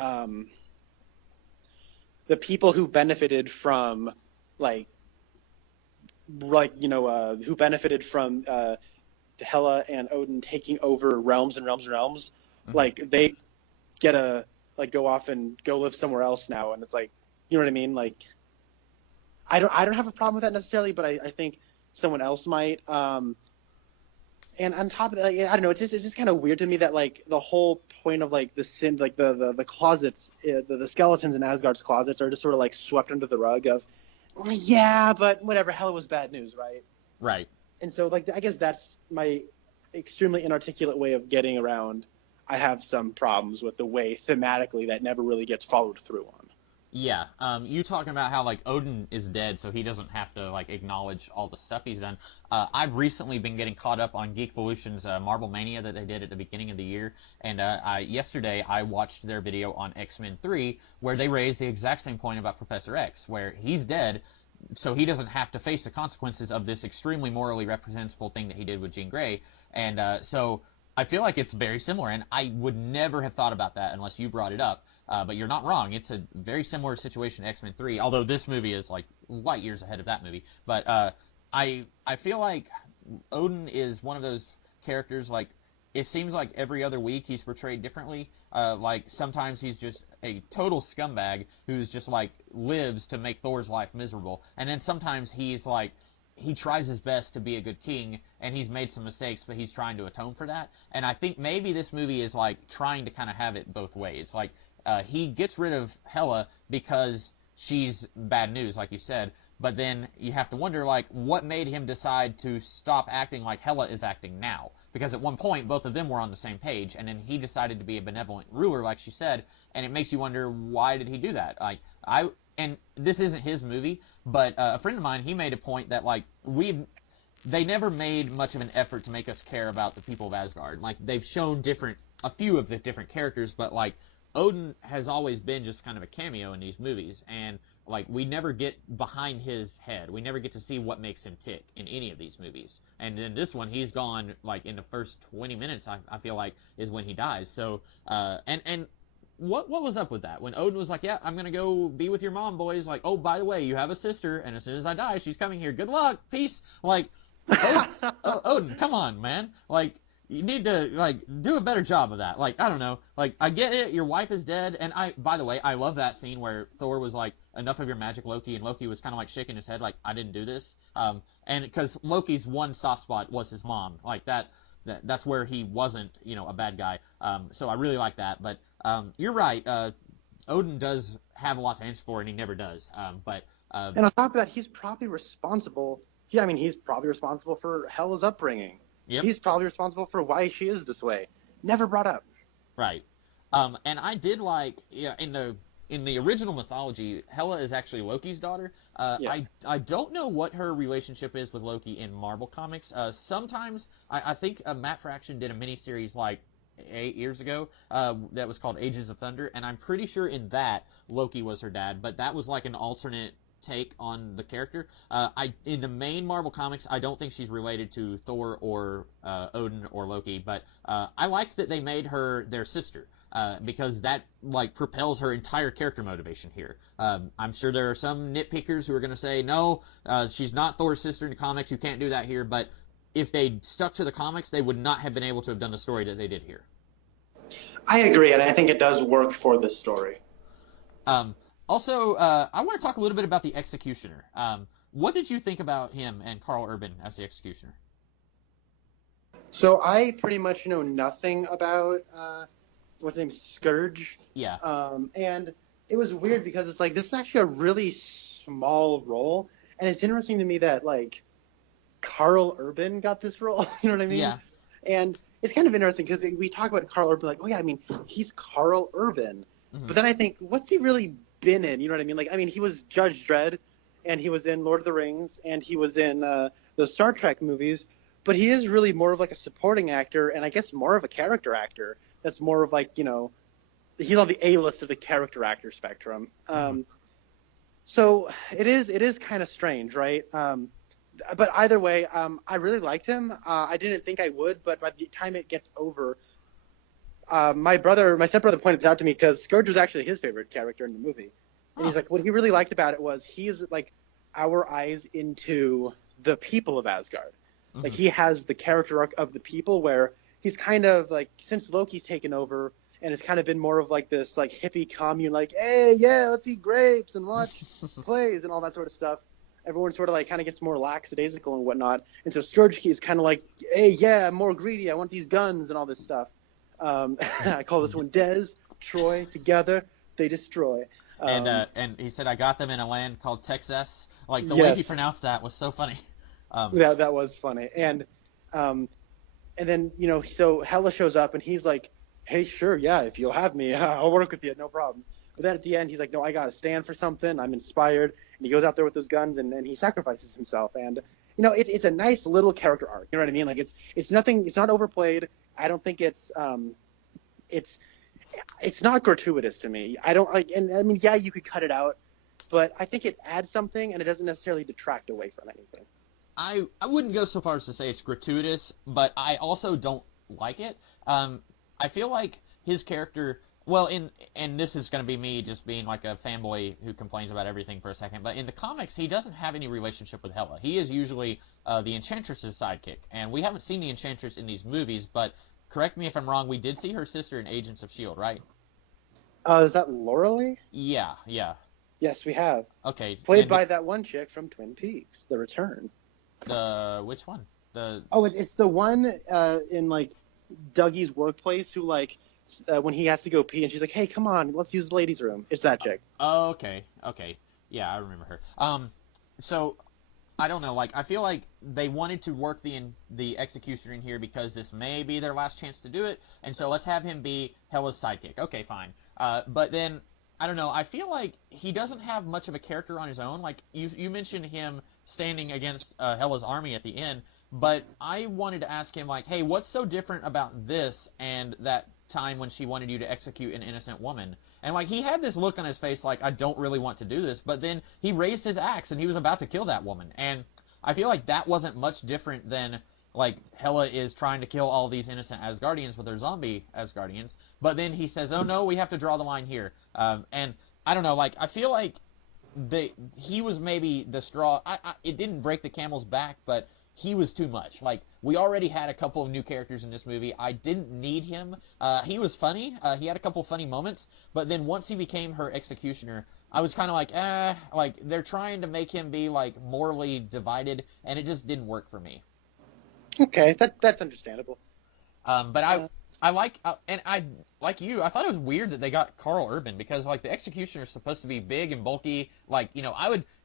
the people who benefited from like who benefited from Hela and Odin taking over realms and realms and realms, Hmm. like they get a like go off and go live somewhere else now, and it's like, you know what I mean? Like I don't have a problem with that necessarily, but I think someone else might. And on top of that, like, I don't know, it's just kind of weird to me that like the whole point of like the sin, like the closets, the skeletons in Asgard's closets are just sort of like swept under the rug of, well, yeah, but whatever, Hela was bad news, right? Right. And so like I guess that's my extremely inarticulate way of getting around. I have some problems with the way thematically that never really gets followed through on. Yeah. You talking about how like Odin is dead, so he doesn't have to like acknowledge all the stuff he's done. I've recently been getting caught up on Geekvolution's Marvel Mania that they did at the beginning of the year, and yesterday I watched their video on X-Men 3, where they raised the exact same point about Professor X, where he's dead, so he doesn't have to face the consequences of this extremely morally reprehensible thing that he did with Jean Grey, and so I feel like it's very similar, and I would never have thought about that unless you brought it up. But you're not wrong. It's a very similar situation to X-Men 3, although this movie is like light years ahead of that movie. But I feel like Odin is one of those characters. Like it seems like every other week he's portrayed differently. Like sometimes he's just a total scumbag who's just like lives to make Thor's life miserable, and then sometimes he's like he tries his best to be a good king and he's made some mistakes but he's trying to atone for that, and I think maybe this movie is like trying to kind of have it both ways. Like he gets rid of Hela because she's bad news, like you said, but then you have to wonder like what made him decide to stop acting like Hela is acting now, because at one point both of them were on the same page and then he decided to be a benevolent ruler like she said, and it makes you wonder why did he do that. Like I and this isn't his movie, but a friend of mine, he made a point that like they never made much of an effort to make us care about the people of Asgard. Like they've shown a few of the different characters, but like Odin has always been just kind of a cameo in these movies, and like we never get behind his head. We never get to see what makes him tick in any of these movies. And then this one, he's gone like in the first 20 minutes. I feel like is when he dies. So and what was up with that when Odin was like, yeah, I'm gonna go be with your mom, boys. Like, oh, by the way, you have a sister, and as soon as I die, she's coming here. Good luck, peace. Like, Odin, Odin, come on, man. Like, you need to like do a better job of that. Like I don't know, like I get it, your wife is dead, and by the way, I love that scene where Thor was like, enough of your magic, Loki, and Loki was kind of like shaking his head like I didn't do this. And because Loki's one soft spot was his mom, like that's where he wasn't, a bad guy. So I really like that. But you're right. Odin does have a lot to answer for, and he never does. But And on top of that, he's probably responsible. Yeah, I mean, he's probably responsible for Hela's upbringing. yep. He's probably responsible for why she is this way. Never brought up. Right. And I did like, yeah, in the original mythology, Hela is actually Loki's daughter. Yeah. I don't know what her relationship is with Loki in Marvel Comics. Sometimes I think Matt Fraction did a miniseries like 8 years ago that was called Ages of Thunder, and I'm pretty sure in that Loki was her dad, but that was like an alternate take on the character. In the main Marvel comics, I don't think she's related to Thor or Odin or Loki, but I like that they made her their sister. Because that like propels her entire character motivation here. I'm sure there are some nitpickers who are going to say, no, she's not Thor's sister in the comics. You can't do that here. But if they stuck to the comics, they would not have been able to have done the story that they did here. I agree, and I think it does work for this story. Also, I want to talk a little bit about the Executioner. What did you think about him and Karl Urban as the Executioner? So I pretty much know nothing about what's his name, Scourge. Yeah. And it was weird because it's like this is actually a really small role, and it's interesting to me that like Karl Urban got this role. You know what I mean? Yeah. And it's kind of interesting because we talk about Karl Urban like, oh yeah, I mean he's Karl Urban, but then I think what's he really been in? You know what I mean? Like I mean he was Judge Dredd, and he was in Lord of the Rings, and he was in the Star Trek movies. But he is really more of like a supporting actor, and I guess more of a character actor. That's more of like, he's on the A-list of the character actor spectrum. So it is kind of strange, right? But either way, I really liked him. I didn't think I would, but by the time it gets over, my stepbrother pointed this out to me because Scourge was actually his favorite character in the movie. And he's like, what he really liked about it was he's like our eyes into the people of Asgard. Like he has the character arc of the people where he's kind of like, since Loki's taken over and it's kind of been more of like this like hippie commune, like, hey, yeah, let's eat grapes and watch plays and all that sort of stuff. Everyone sort of like kind of gets more lackadaisical and whatnot. And so Scourge is kind of like, hey, yeah, I'm more greedy. I want these guns and all this stuff. I call this one Des, Troy, together, they destroy. And he said, I got them in a land called Texas. Like the way he pronounced that was so funny. That was funny. And then, so Hela shows up and he's like, hey, sure, yeah, if you'll have me, I'll work with you, no problem. But then at the end, he's like, no, I got to stand for something. I'm inspired. And he goes out there with his guns and he sacrifices himself. And, it's a nice little character arc. You know what I mean? Like it's nothing, it's not overplayed. I don't think it's not gratuitous to me. I don't like, and I mean, yeah, you could cut it out, but I think it adds something and it doesn't necessarily detract away from anything. I wouldn't go so far as to say it's gratuitous, but I also don't like it. I feel like his character, well, and this is going to be me just being like a fanboy who complains about everything for a second, but in the comics, he doesn't have any relationship with Hela. He is usually the Enchantress's sidekick, and we haven't seen the Enchantress in these movies, but correct me if I'm wrong, we did see her sister in Agents of S.H.I.E.L.D., right? Is that Lorelei? Yeah. Yes, we have. Okay. Played by that one chick from Twin Peaks, The Return. Which one? It's the one in like Dougie's workplace who like when he has to go pee and she's like, hey, come on, let's use the ladies' room. It's that chick. Oh, okay. Yeah, I remember her. So I don't know. Like, I feel like they wanted to work the Executioner in here because this may be their last chance to do it, and so let's have him be Hela's sidekick. Okay, fine. But then I don't know. I feel like he doesn't have much of a character on his own. Like you mentioned him standing against Hela's army at the end, but I wanted to ask him like, hey, what's so different about this and that time when she wanted you to execute an innocent woman? And like he had this look on his face like, I don't really want to do this, but then he raised his axe and he was about to kill that woman. And I feel like that wasn't much different than like Hela is trying to kill all these innocent Asgardians with their zombie Asgardians, but then he says, oh no, we have to draw the line here. And I don't know, like I feel like he was maybe the straw. It didn't break the camel's back, but he was too much. Like, we already had a couple of new characters in this movie. I didn't need him. He was funny. He had a couple funny moments, but then once he became her executioner, I was kind of like, like they're trying to make him be like morally divided, and it just didn't work for me. Okay, that's understandable. But Uh, I like, and I like you. I thought it was weird that they got Carl Urban because like the Executioner is supposed to be big and bulky. Like, you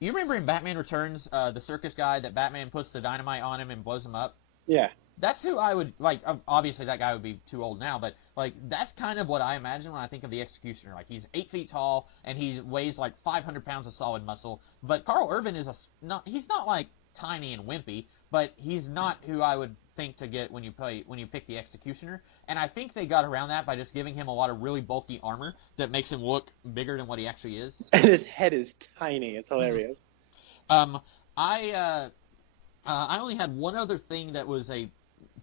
remember in Batman Returns, the circus guy that Batman puts the dynamite on him and blows him up. yeah. That's who I would like. Obviously, that guy would be too old now, but like that's kind of what I imagine when I think of the Executioner. Like he's 8 feet tall and he weighs like 500 pounds of solid muscle. But Carl Urban is not. He's not like tiny and wimpy, but he's not who I would think to get when you pick the Executioner. And I think they got around that by just giving him a lot of really bulky armor that makes him look bigger than what he actually is. And his head is tiny. It's Mm-hmm. hilarious. Um, I only had one other thing that was a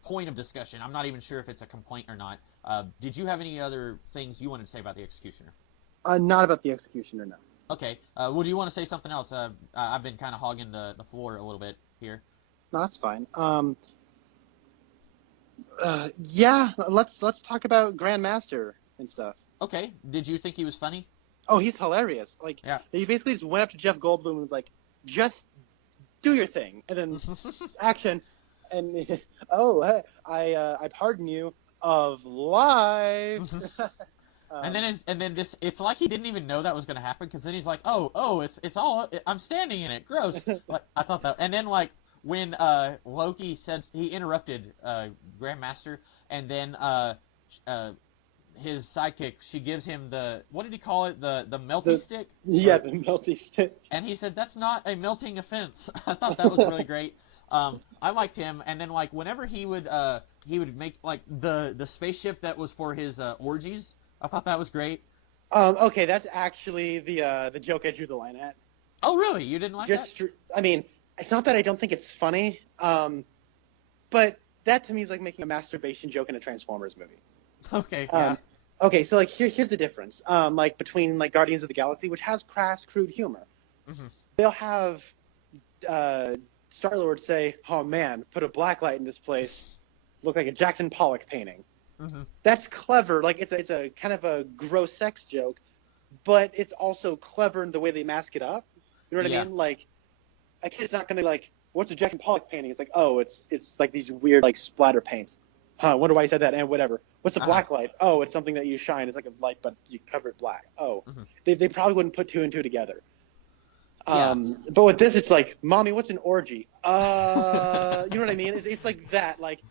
point of discussion. I'm not even sure if it's a complaint or not. Did you have any other things you wanted to say about the Executioner? Not about the Executioner, no. Okay. Well, do you want to say something else? I've been kind of hogging the floor a little bit here. No, that's fine. Yeah, let's talk about Grandmaster and stuff. Okay. Did you think he was funny? Oh, he's hilarious. Like, Yeah. he basically just went up to Jeff Goldblum and was like, just do your thing. And then action. And, I pardon you of life. And then it's like he didn't even know that was going to happen because then he's like, it's all, I'm standing in it. Gross. Like, I thought that. And then like when Loki said he interrupted Grandmaster and then his sidekick, she gives him what did he call it? The melty stick? Yeah, the melty stick. And he said, that's not a melting offense. I thought that was really great. I liked him. And then like whenever he would make like the spaceship that was for his orgies, I thought that was great. Okay, that's actually the joke I drew the line at. Oh, really? You didn't like that? I mean, it's not that I don't think it's funny, but that to me is like making a masturbation joke in a Transformers movie. Okay, yeah. Okay, so like here's the difference. Like between like Guardians of the Galaxy, which has crass, crude humor, Mm-hmm. they'll have Star-Lord say, "Oh man, put a black light in this place, look like a Jackson Pollock painting." Mm-hmm. That's clever. Like it's a kind of a gross sex joke, but it's also clever in the way they mask it up. You know what I mean? Like a kid's not gonna like, what's a Jackson Pollock painting? It's like, oh, it's like these weird like splatter paints. Huh? Wonder why you said that. And whatever. What's a black light? Oh, it's something that you shine. It's like a light, but you cover it black. Oh, they probably wouldn't put two and two together. But with this, it's like, mommy, what's an orgy? You know what I mean? It's like that. Like,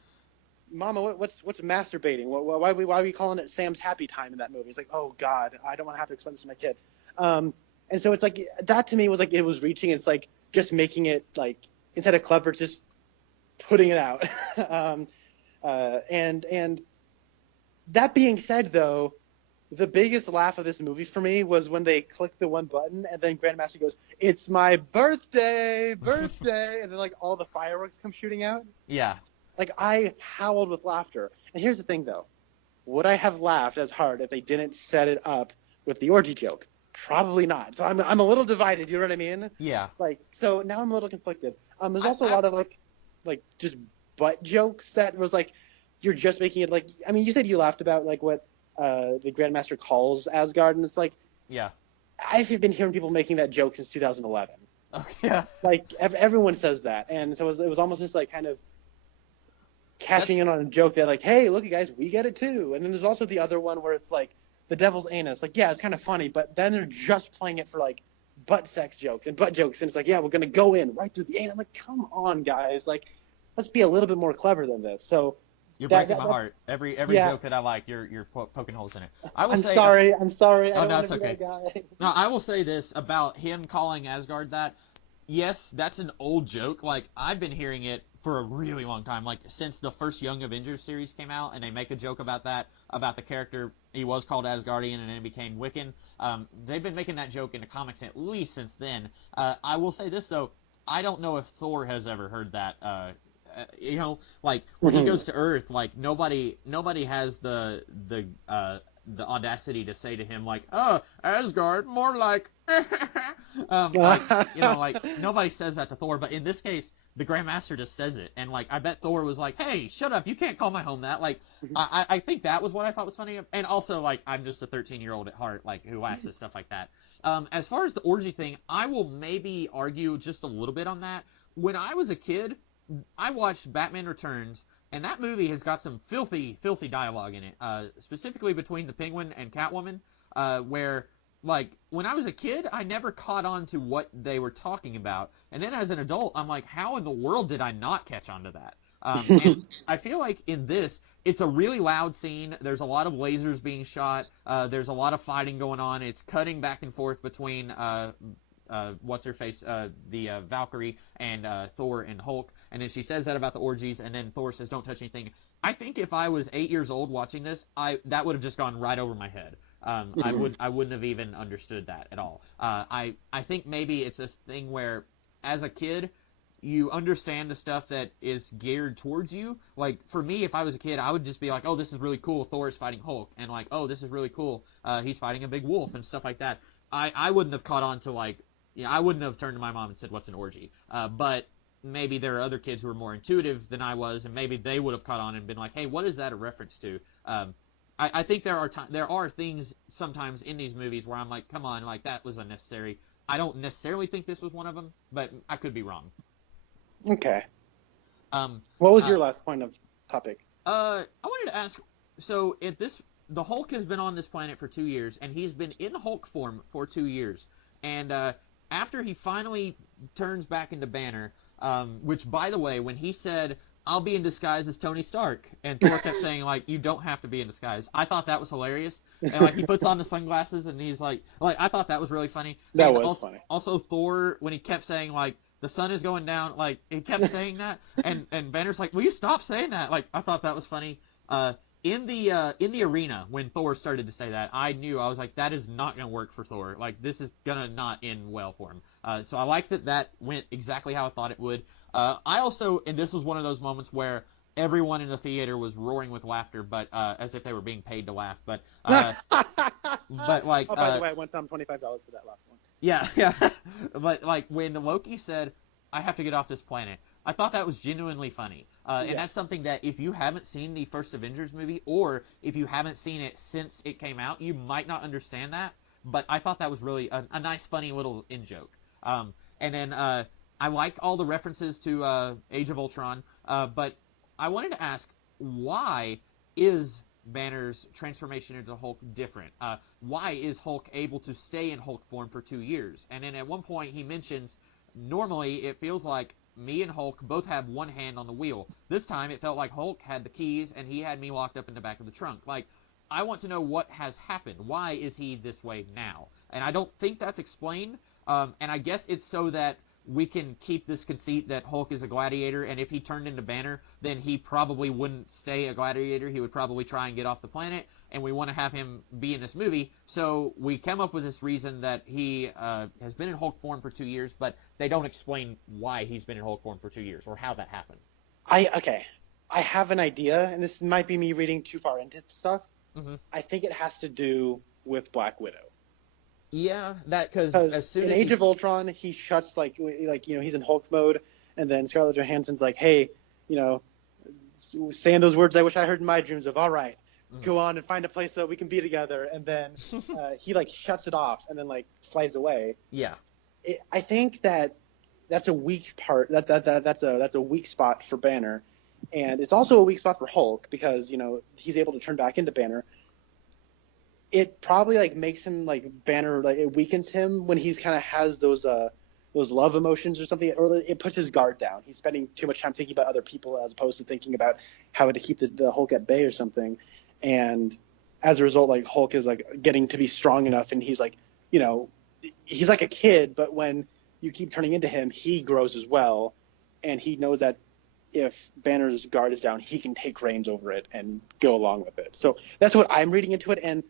mama, what's masturbating? Why are we calling it Sam's happy time in that movie? It's like, oh God, I don't want to have to explain this to my kid. And so it's like that to me was like it was reaching. It's like just making it like instead of clever, it's just putting it out. And that being said, though, the biggest laugh of this movie for me was when they click the one button and then Grandmaster goes, "It's my birthday," and then like all the fireworks come shooting out. Yeah. Like I howled with laughter. And here's the thing, though, would I have laughed as hard if they didn't set it up with the orgy joke? Probably not. So I'm a little divided. You know what I mean? Yeah. Like so now I'm a little conflicted. There's also a lot of like just butt jokes that was like you're just making it like. I mean, you said you laughed about like what the Grandmaster calls Asgard, and it's like, yeah, I've been hearing people making that joke since 2011. Oh, yeah. Like everyone says that, and so it was almost just like kind of cashing in on a joke that like, hey, look, you guys, we get it too. And then there's also the other one where it's like the devil's anus. Like, yeah, it's kind of funny, but then they're just playing it for like butt sex jokes and butt jokes, and it's like, yeah, we're gonna go in right through the anus. I'm like, come on, guys, like, let's be a little bit more clever than this. So. You're breaking my heart. Every joke that I like, you're poking holes in it. I'm sorry. Oh, no, it's okay. No, I will say this about him calling Asgard that. Yes, that's an old joke. Like, I've been hearing it for a really long time. Like, since the first Young Avengers series came out, and they make a joke about that, about the character. He was called Asgardian, and then became Wiccan. They've been making that joke in the comics at least since then. I will say this, though. I don't know if Thor has ever heard that, you know, like when he goes to Earth, like nobody has the audacity to say to him like, "Oh, Asgard, more like," like, you know, like nobody says that to Thor. But in this case, the Grandmaster just says it, and like I bet Thor was like, "Hey, shut up! You can't call my home that." Like I think that was what I thought was funny, and also like I'm just a 13-year-old at heart, like who laughs at stuff like that. As far as the orgy thing, I will maybe argue just a little bit on that. When I was a kid, I watched Batman Returns, and that movie has got some filthy, filthy dialogue in it, specifically between the Penguin and Catwoman, where like when I was a kid, I never caught on to what they were talking about, and then as an adult, I'm like, how in the world did I not catch on to that? And I feel like in this, it's a really loud scene. There's a lot of lasers being shot. There's a lot of fighting going on. It's cutting back and forth between what's her face, the Valkyrie and Thor and Hulk. And then she says that about the orgies, and then Thor says, "Don't touch anything." I think if I was 8 years old watching this, that would have just gone right over my head. I wouldn't have even understood that at all. I think maybe it's this thing where, as a kid, you understand the stuff that is geared towards you. Like for me, if I was a kid, I would just be like, "Oh, this is really cool. Thor is fighting Hulk," and like, "Oh, this is really cool. He's fighting a big wolf," and stuff like that. I wouldn't have caught on to like, I wouldn't have turned to my mom and said, "What's an orgy?" But maybe there are other kids who are more intuitive than I was, and maybe they would have caught on and been like, "Hey, what is that a reference to?" I think there are things sometimes in these movies where I'm like, "Come on, like that was unnecessary." I don't necessarily think this was one of them, but I could be wrong. Okay. Um, What was uh, your last point of topic? I wanted to ask. So, if the Hulk has been on this planet for 2 years, and he's been in Hulk form for 2 years, and after he finally turns back into Banner, which, by the way, when he said, "I'll be in disguise as Tony Stark," and Thor kept saying like, "You don't have to be in disguise," I thought that was hilarious. And like he puts on the sunglasses and he's like I thought that was really funny. That And was also, funny. also Thor when he kept saying like, "The sun is going down," like he kept saying that, and Banner's like, "Will you stop saying that?" Like I thought that was funny. In the arena when Thor started to say that, I knew, I was like, that is not gonna work for Thor. Like this is gonna not end well for him. So I like that went exactly how I thought it would. I also, and this was one of those moments where everyone in the theater was roaring with laughter, but as if they were being paid to laugh. But like, Oh, by the way, I went down $25 for that last one. yeah, yeah. But like when Loki said, "I have to get off this planet," I thought that was genuinely funny. And Yeah. that's something that if you haven't seen the first Avengers movie, or if you haven't seen it since it came out, you might not understand that. But I thought that was really a nice, funny little in joke. And then I like all the references to Age of Ultron. But I wanted to ask, why is Banner's transformation into Hulk different? Why is Hulk able to stay in Hulk form for 2 years? And then at one point he mentions, normally it feels like me and Hulk both have one hand on the wheel. This time it felt like Hulk had the keys and he had me locked up in the back of the trunk. Like, I want to know what has happened. Why is he this way now? And I don't think that's explained. And I guess it's so that we can keep this conceit that Hulk is a gladiator, and if he turned into Banner, then he probably wouldn't stay a gladiator. He would probably try and get off the planet, and we want to have him be in this movie. So we come up with this reason that he has been in Hulk form for 2 years, but they don't explain why he's been in Hulk form for 2 years or how that happened. Okay. I have an idea, and this might be me reading too far into stuff. Hmm. I think it has to do with Black Widow. Yeah, that because Because as soon in as Age of Ultron, he shuts he's in Hulk mode, and then Scarlett Johansson's like, "Hey, you know, saying those words I wish I heard in my dreams of, all right, go on and find a place that we can be together," and then he like shuts it off and then like flies away. yeah, I think that's a weak part. That's a weak spot for Banner, and it's also a weak spot for Hulk because he's able to turn back into Banner. It probably like makes him like Banner, like it weakens him when he's kind of has those love emotions or something, or it puts his guard down. He's spending too much time thinking about other people as opposed to thinking about how to keep the Hulk at bay or something. And as a result, like Hulk is like getting to be strong enough, and he's like, he's like a kid, but when you keep turning into him, he grows as well, and he knows that if Banner's guard is down, he can take reins over it and go along with it. So that's what I'm reading into it, and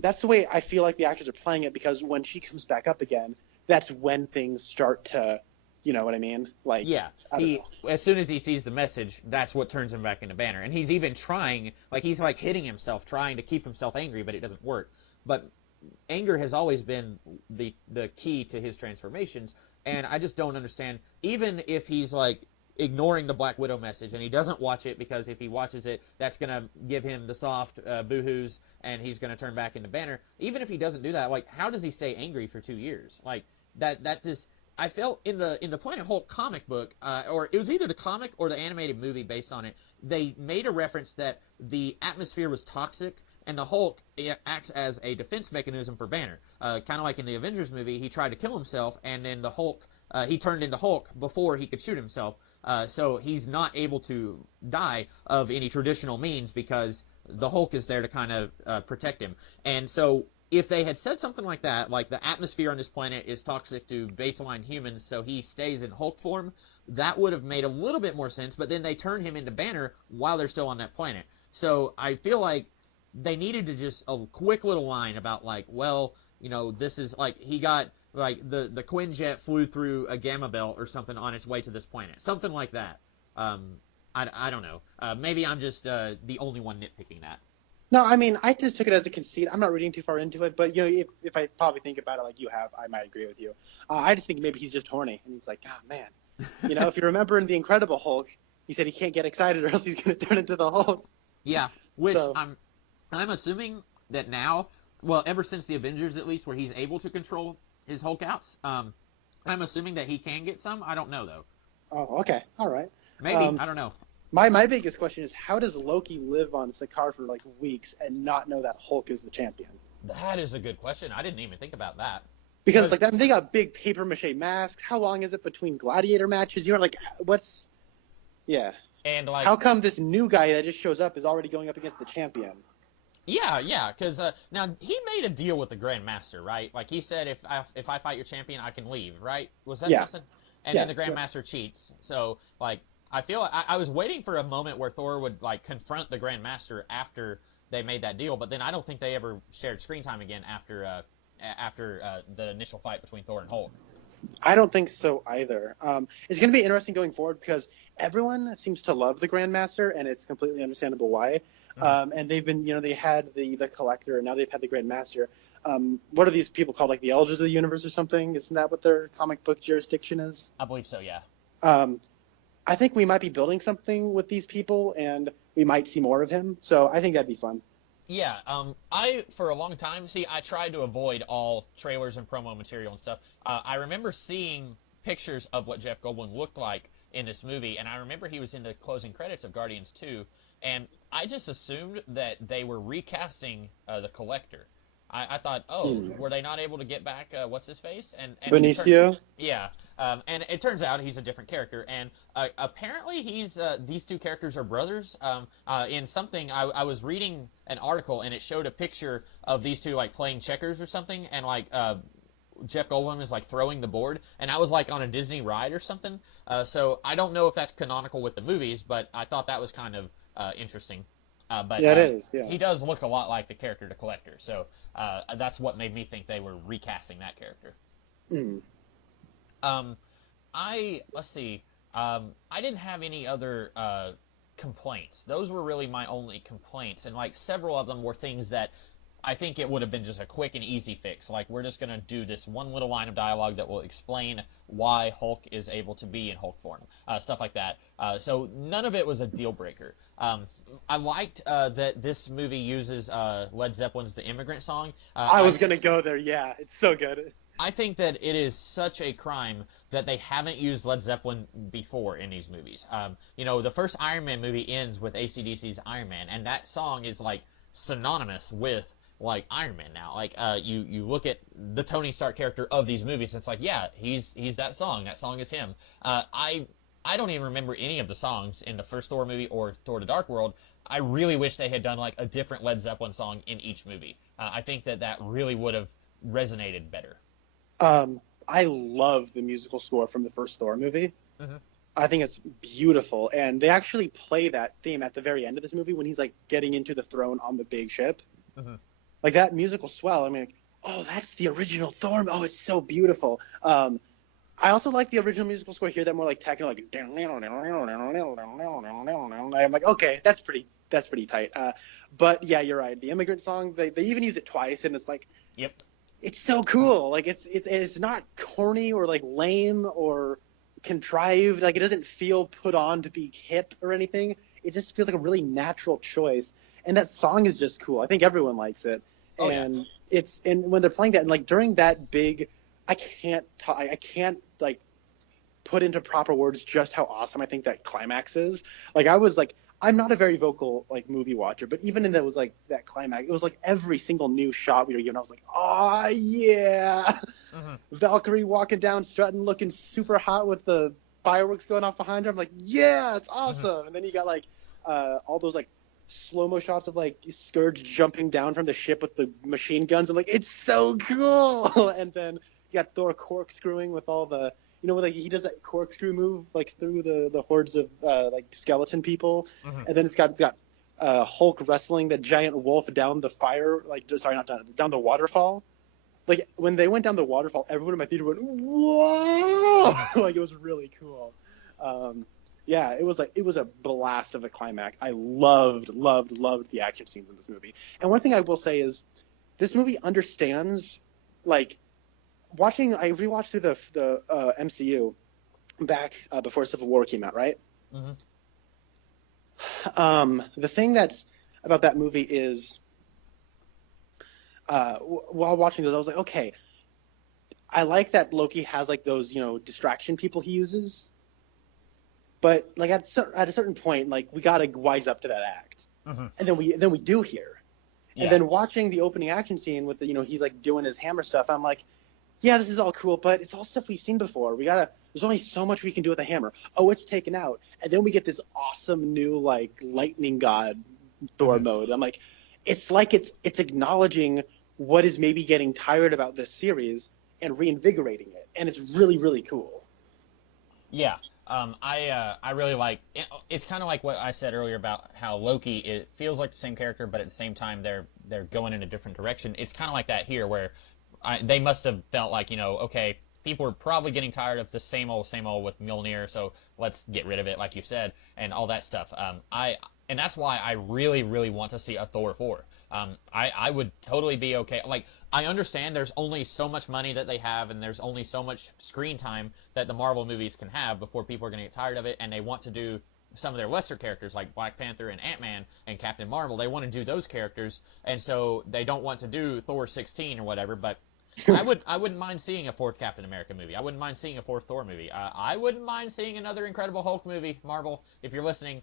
that's the way I feel like the actors are playing it, because when she comes back up again, that's when things start to, you know what I mean? Like, yeah. I don't know. As soon as he sees the message, that's what turns him back into Banner. And he's even trying, like he's like hitting himself, trying to keep himself angry, but it doesn't work. But anger has always been the key to his transformations, And I just don't understand, even if he's like ignoring the Black Widow message and he doesn't watch it because if he watches it, that's going to give him the soft boohoos and he's going to turn back into Banner. Even if he doesn't do that, like, how does he stay angry for 2 years? Like, that just, I felt in the Planet Hulk comic book, or it was either the comic or the animated movie based on it, they made a reference that the atmosphere was toxic and the Hulk acts as a defense mechanism for Banner. Kind of like in the Avengers movie, he tried to kill himself, and then the Hulk, he turned into Hulk before he could shoot himself. So he's not able to die of any traditional means because the Hulk is there to kind of protect him. And so if they had said something like that, like the atmosphere on this planet is toxic to baseline humans, so he stays in Hulk form, that would have made a little bit more sense. But then they turn him into Banner while they're still on that planet. So I feel like they needed to just a quick little line about like, well, this is like he got like the Quinjet flew through a gamma belt or something on its way to this planet, something like that. I don't know. Maybe I'm just the only one nitpicking that. No, I mean, I just took it as a conceit. I'm not reading too far into it, but if I probably think about it like you have, I might agree with you. I just think maybe he's just horny, and he's like, oh man, if you remember in the Incredible Hulk, he said he can't get excited or else he's going to turn into the Hulk. Yeah, which so. I'm assuming that now, well, ever since the Avengers at least, where he's able to control his Hulk outs, I'm assuming that he can get some. I don't know though. Oh, okay, all right. Maybe I don't know. My biggest question is, how does Loki live on Sakaar for like weeks and not know that Hulk is the champion? That is a good question. I didn't even think about that. Because like they got big paper mache masks. How long is it between gladiator matches? What's? Yeah. And like, how come this new guy that just shows up is already going up against the champion? Yeah, because now he made a deal with the Grand Master, right? Like he said, if I fight your champion, I can leave, right? Was that something? And then the Grand Master cheats. So like, I feel I was waiting for a moment where Thor would like confront the Grand Master after they made that deal, but then I don't think they ever shared screen time again after the initial fight between Thor and Hulk. I don't think so either. It's going to be interesting going forward because everyone seems to love the Grandmaster, and it's completely understandable why. Mm-hmm. And they've been, they had the Collector, and now they've had the Grandmaster. What are these people called, like the Elders of the Universe or something? Isn't that what their comic book jurisdiction is? I believe so, yeah. I think we might be building something with these people, and we might see more of him. So I think that'd be fun. Yeah, I, for a long time, I tried to avoid all trailers and promo material and stuff. I remember seeing pictures of what Jeff Goldblum looked like in this movie, and I remember he was in the closing credits of Guardians 2, and I just assumed that they were recasting the Collector. I thought, were they not able to get back what's-his-face? And Benicio? And it turns out he's a different character, and apparently these two characters are brothers. In something, I was reading an article, and it showed a picture of these two, like, playing checkers or something, and, like, Jeff Goldblum is, like, throwing the board, and I was, like, on a Disney ride or something. So I don't know if that's canonical with the movies, but I thought that was kind of interesting. But yeah, it is, yeah. He does look a lot like the character, the Collector, so that's what made me think they were recasting that character. Let's see. I didn't have any other complaints. Those were really my only complaints, and like several of them were things that I think it would have been just a quick and easy fix. Like, we're just gonna do this one little line of dialogue that will explain why Hulk is able to be in Hulk form, stuff like that. So none of it was a deal breaker. I liked that this movie uses Led Zeppelin's "The Immigrant Song." I was gonna go there. Yeah, it's so good. I think that it is such a crime that they haven't used Led Zeppelin before in these movies. The first Iron Man movie ends with AC/DC's Iron Man, and that song is like synonymous with like Iron Man now. Like you look at the Tony Stark character of these movies, it's like, yeah, he's that song. That song is him. I don't even remember any of the songs in the first Thor movie or Thor: The Dark World. I really wish they had done like a different Led Zeppelin song in each movie. I think that really would have resonated better. I love the musical score from the first Thor movie. Mm-hmm. I think it's beautiful, and they actually play that theme at the very end of this movie when he's like getting into the throne on the big ship. Mm-hmm. Like that musical swell. I mean, like, oh, that's the original Thor. Oh, it's so beautiful. I also like the original musical score. Hear that more like techno, like. I'm like, okay, that's pretty tight. But yeah, you're right. The Immigrant Song, they even use it twice, and it's like. Yep. it's so cool. Like it's not corny or like lame or contrived. Like it doesn't feel put on to be hip or anything. It just feels like a really natural choice. And that song is just cool. I think everyone likes it. Oh yeah. And when they're playing that and like during that big, I can't like put into proper words just how awesome I think that climax is. Like I was like I'm not a very vocal like movie watcher, but even in that climax, it was like every single new shot we were given, I was like, oh yeah, Hmm. Valkyrie walking down, strutting, looking super hot with the fireworks going off behind her. I'm like, yeah, it's Hmm. awesome. And then you got like all those like slow mo shots of like Scourge jumping down from the ship with the machine guns. I'm like, it's so cool. And then you got Thor corkscrewing with all the like he does that corkscrew move like through the hordes of like skeleton people, Hmm. and then it's got Hulk wrestling the giant wolf down the fire, like sorry, not down the waterfall. Like when they went down the waterfall, everyone in my theater went whoa, Hmm. like it was really cool. Um, yeah, it was a blast of a climax. I loved the action scenes in this movie. And one thing I will say is this movie understands like I rewatched through the MCU back before Civil War came out, right? Hmm. The thing that's about that movie is while watching those, I was like, okay, I like that Loki has like those distraction people he uses, but like at a certain point, like we gotta wise up to that act, Hmm. and then we do here, and Yeah. then watching the opening action scene with the he's like doing his hammer stuff, I'm like, yeah, this is all cool, but it's all stuff we've seen before. There's only so much we can do with a hammer. Oh, it's taken out. And then we get this awesome new, like, lightning god Thor Hmm. mode. I'm like it's acknowledging what is maybe getting tired about this series and reinvigorating it. And it's really, really cool. Yeah. I really like it's kind of like what I said earlier about how Loki it feels like the same character, but at the same time they're going in a different direction. It's kind of like that here, where they must have felt like okay, people are probably getting tired of the same old with Mjolnir, so let's get rid of it, like you said, and all that stuff. And that's why I really want to see a Thor 4. I would totally be okay. Like I understand there's only so much money that they have, and there's only so much screen time that the Marvel movies can have before people are going to get tired of it, and they want to do some of their lesser characters like Black Panther and Ant-Man and Captain Marvel. They want to do those characters, and so they don't want to do Thor 16 or whatever. But I wouldn't mind seeing a fourth Captain America movie. I wouldn't mind seeing a fourth Thor movie. I wouldn't mind seeing another Incredible Hulk movie. Marvel, if you're listening,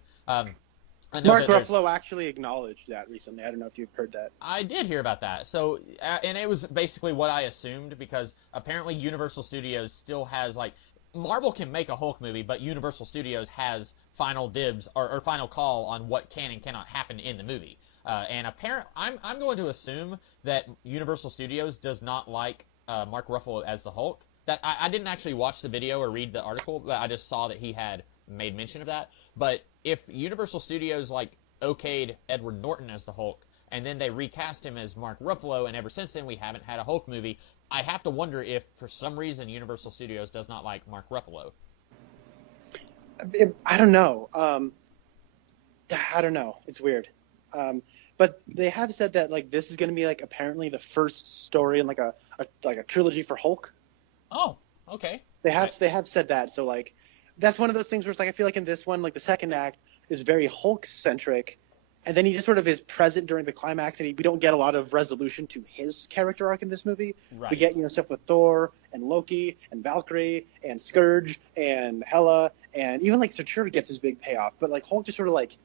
I know Mark that there's Ruffalo actually acknowledged that recently. I don't know if you've heard that. I did hear about that. So, and it was basically what I assumed because apparently Universal Studios still has like Marvel can make a Hulk movie, but Universal Studios has final dibs or final call on what can and cannot happen in the movie. And apparently, I'm going to assume that Universal Studios does not like Mark Ruffalo as the Hulk. That I didn't actually watch the video or read the article, but I just saw that he had made mention of that. But if Universal Studios like okayed Edward Norton as the Hulk, and then they recast him as Mark Ruffalo, and ever since then we haven't had a Hulk movie. I have to wonder if, for some reason, Universal Studios does not like Mark Ruffalo. I don't know. I don't know. It's weird. But they have said that like this is going to be like apparently the first story in like a trilogy for Hulk. Oh, okay. They I, have they have said that. So like that's one of those things where it's like I feel like in this one like the second act is very Hulk centric, and then he just sort of is present during the climax, and we don't get a lot of resolution to his character arc in this movie. We right. get stuff with Thor and Loki and Valkyrie and Scourge and Hela, and even like Satura gets his big payoff, but like Hulk just sort of like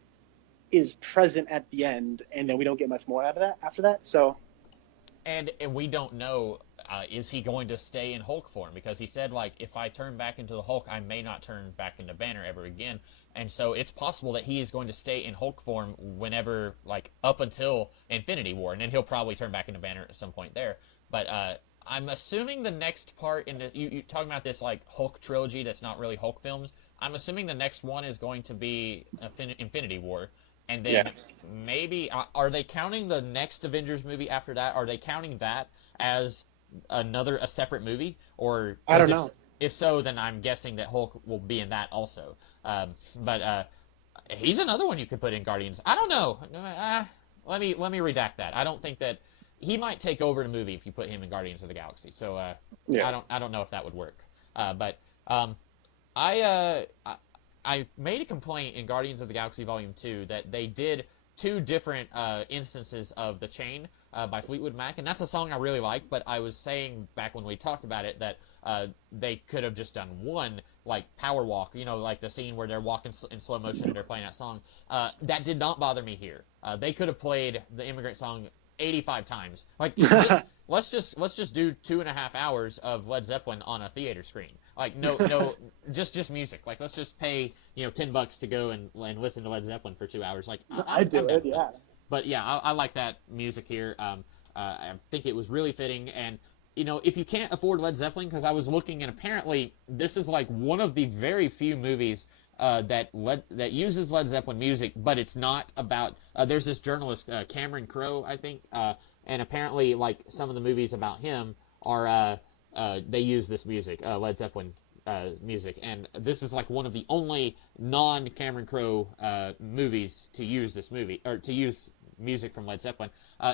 is present at the end, and then we don't get much more out of that after that. So And we don't know, is he going to stay in Hulk form? Because he said, like, if I turn back into the Hulk, I may not turn back into Banner ever again. And so it's possible that he is going to stay in Hulk form whenever, like, up until Infinity War. And then he'll probably turn back into Banner at some point there. But I'm assuming the next part in the. You talking about this, like, Hulk trilogy that's not really Hulk films. I'm assuming the next one is going to be Infinity War. And yeah, then maybe are they counting the next Avengers movie after that? Are they counting that as a separate movie? Or I because don't know. if so, then I'm guessing that Hulk will be in that also. But he's another one you could put in Guardians. I don't know. Let me redact that. I don't think that he might take over the movie if you put him in Guardians of the Galaxy. So Yeah. I don't know if that would work. But I, uh, I I made a complaint in Guardians of the Galaxy Volume 2 that they did two different instances of The Chain by Fleetwood Mac, and that's a song I really like, but I was saying back when we talked about it that they could have just done one, like Power Walk, like the scene where they're walking in slow motion and they're playing that song. That did not bother me here. They could have played the Immigrant Song 85 times. Like, let's just do 2.5 hours of Led Zeppelin on a theater screen. Like, no, just music. Like, let's just pay $10 to go and listen to Led Zeppelin for 2 hours. Like, I do it, yeah. But yeah, I like that music here. I think it was really fitting. And if you can't afford Led Zeppelin, because I was looking, and apparently this is like one of the very few movies that uses Led Zeppelin music, but it's not about. There's this journalist Cameron Crowe, I think, and apparently like some of the movies about him are they use this music, Led Zeppelin music, and this is like one of the only non-Cameron Crowe movies to use this movie or to use music from Led Zeppelin.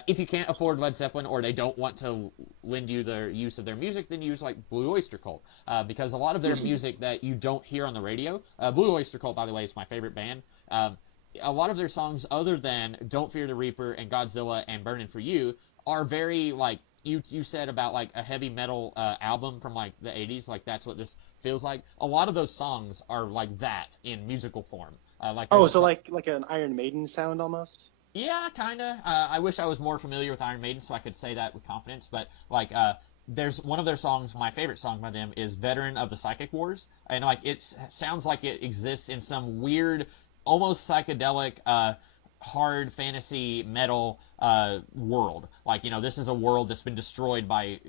If you can't afford Led Zeppelin or they don't want to lend you their use of their music, then use like Blue Oyster Cult, because a lot of their music that you don't hear on the radio. Blue Oyster Cult, by the way, is my favorite band. A lot of their songs, other than Don't Fear the Reaper and Godzilla and Burning for You, are very like you said about like a heavy metal album from like the 80s. Like that's what this feels like. A lot of those songs are like that in musical form. So like an Iron Maiden sound almost. Yeah, kind of. I wish I was more familiar with Iron Maiden so I could say that with confidence. But like, there's one of their songs. My favorite song by them is "Veteran of the Psychic Wars," and like it sounds like it exists in some weird, almost psychedelic, hard fantasy metal world. Like, this is a world that's been destroyed by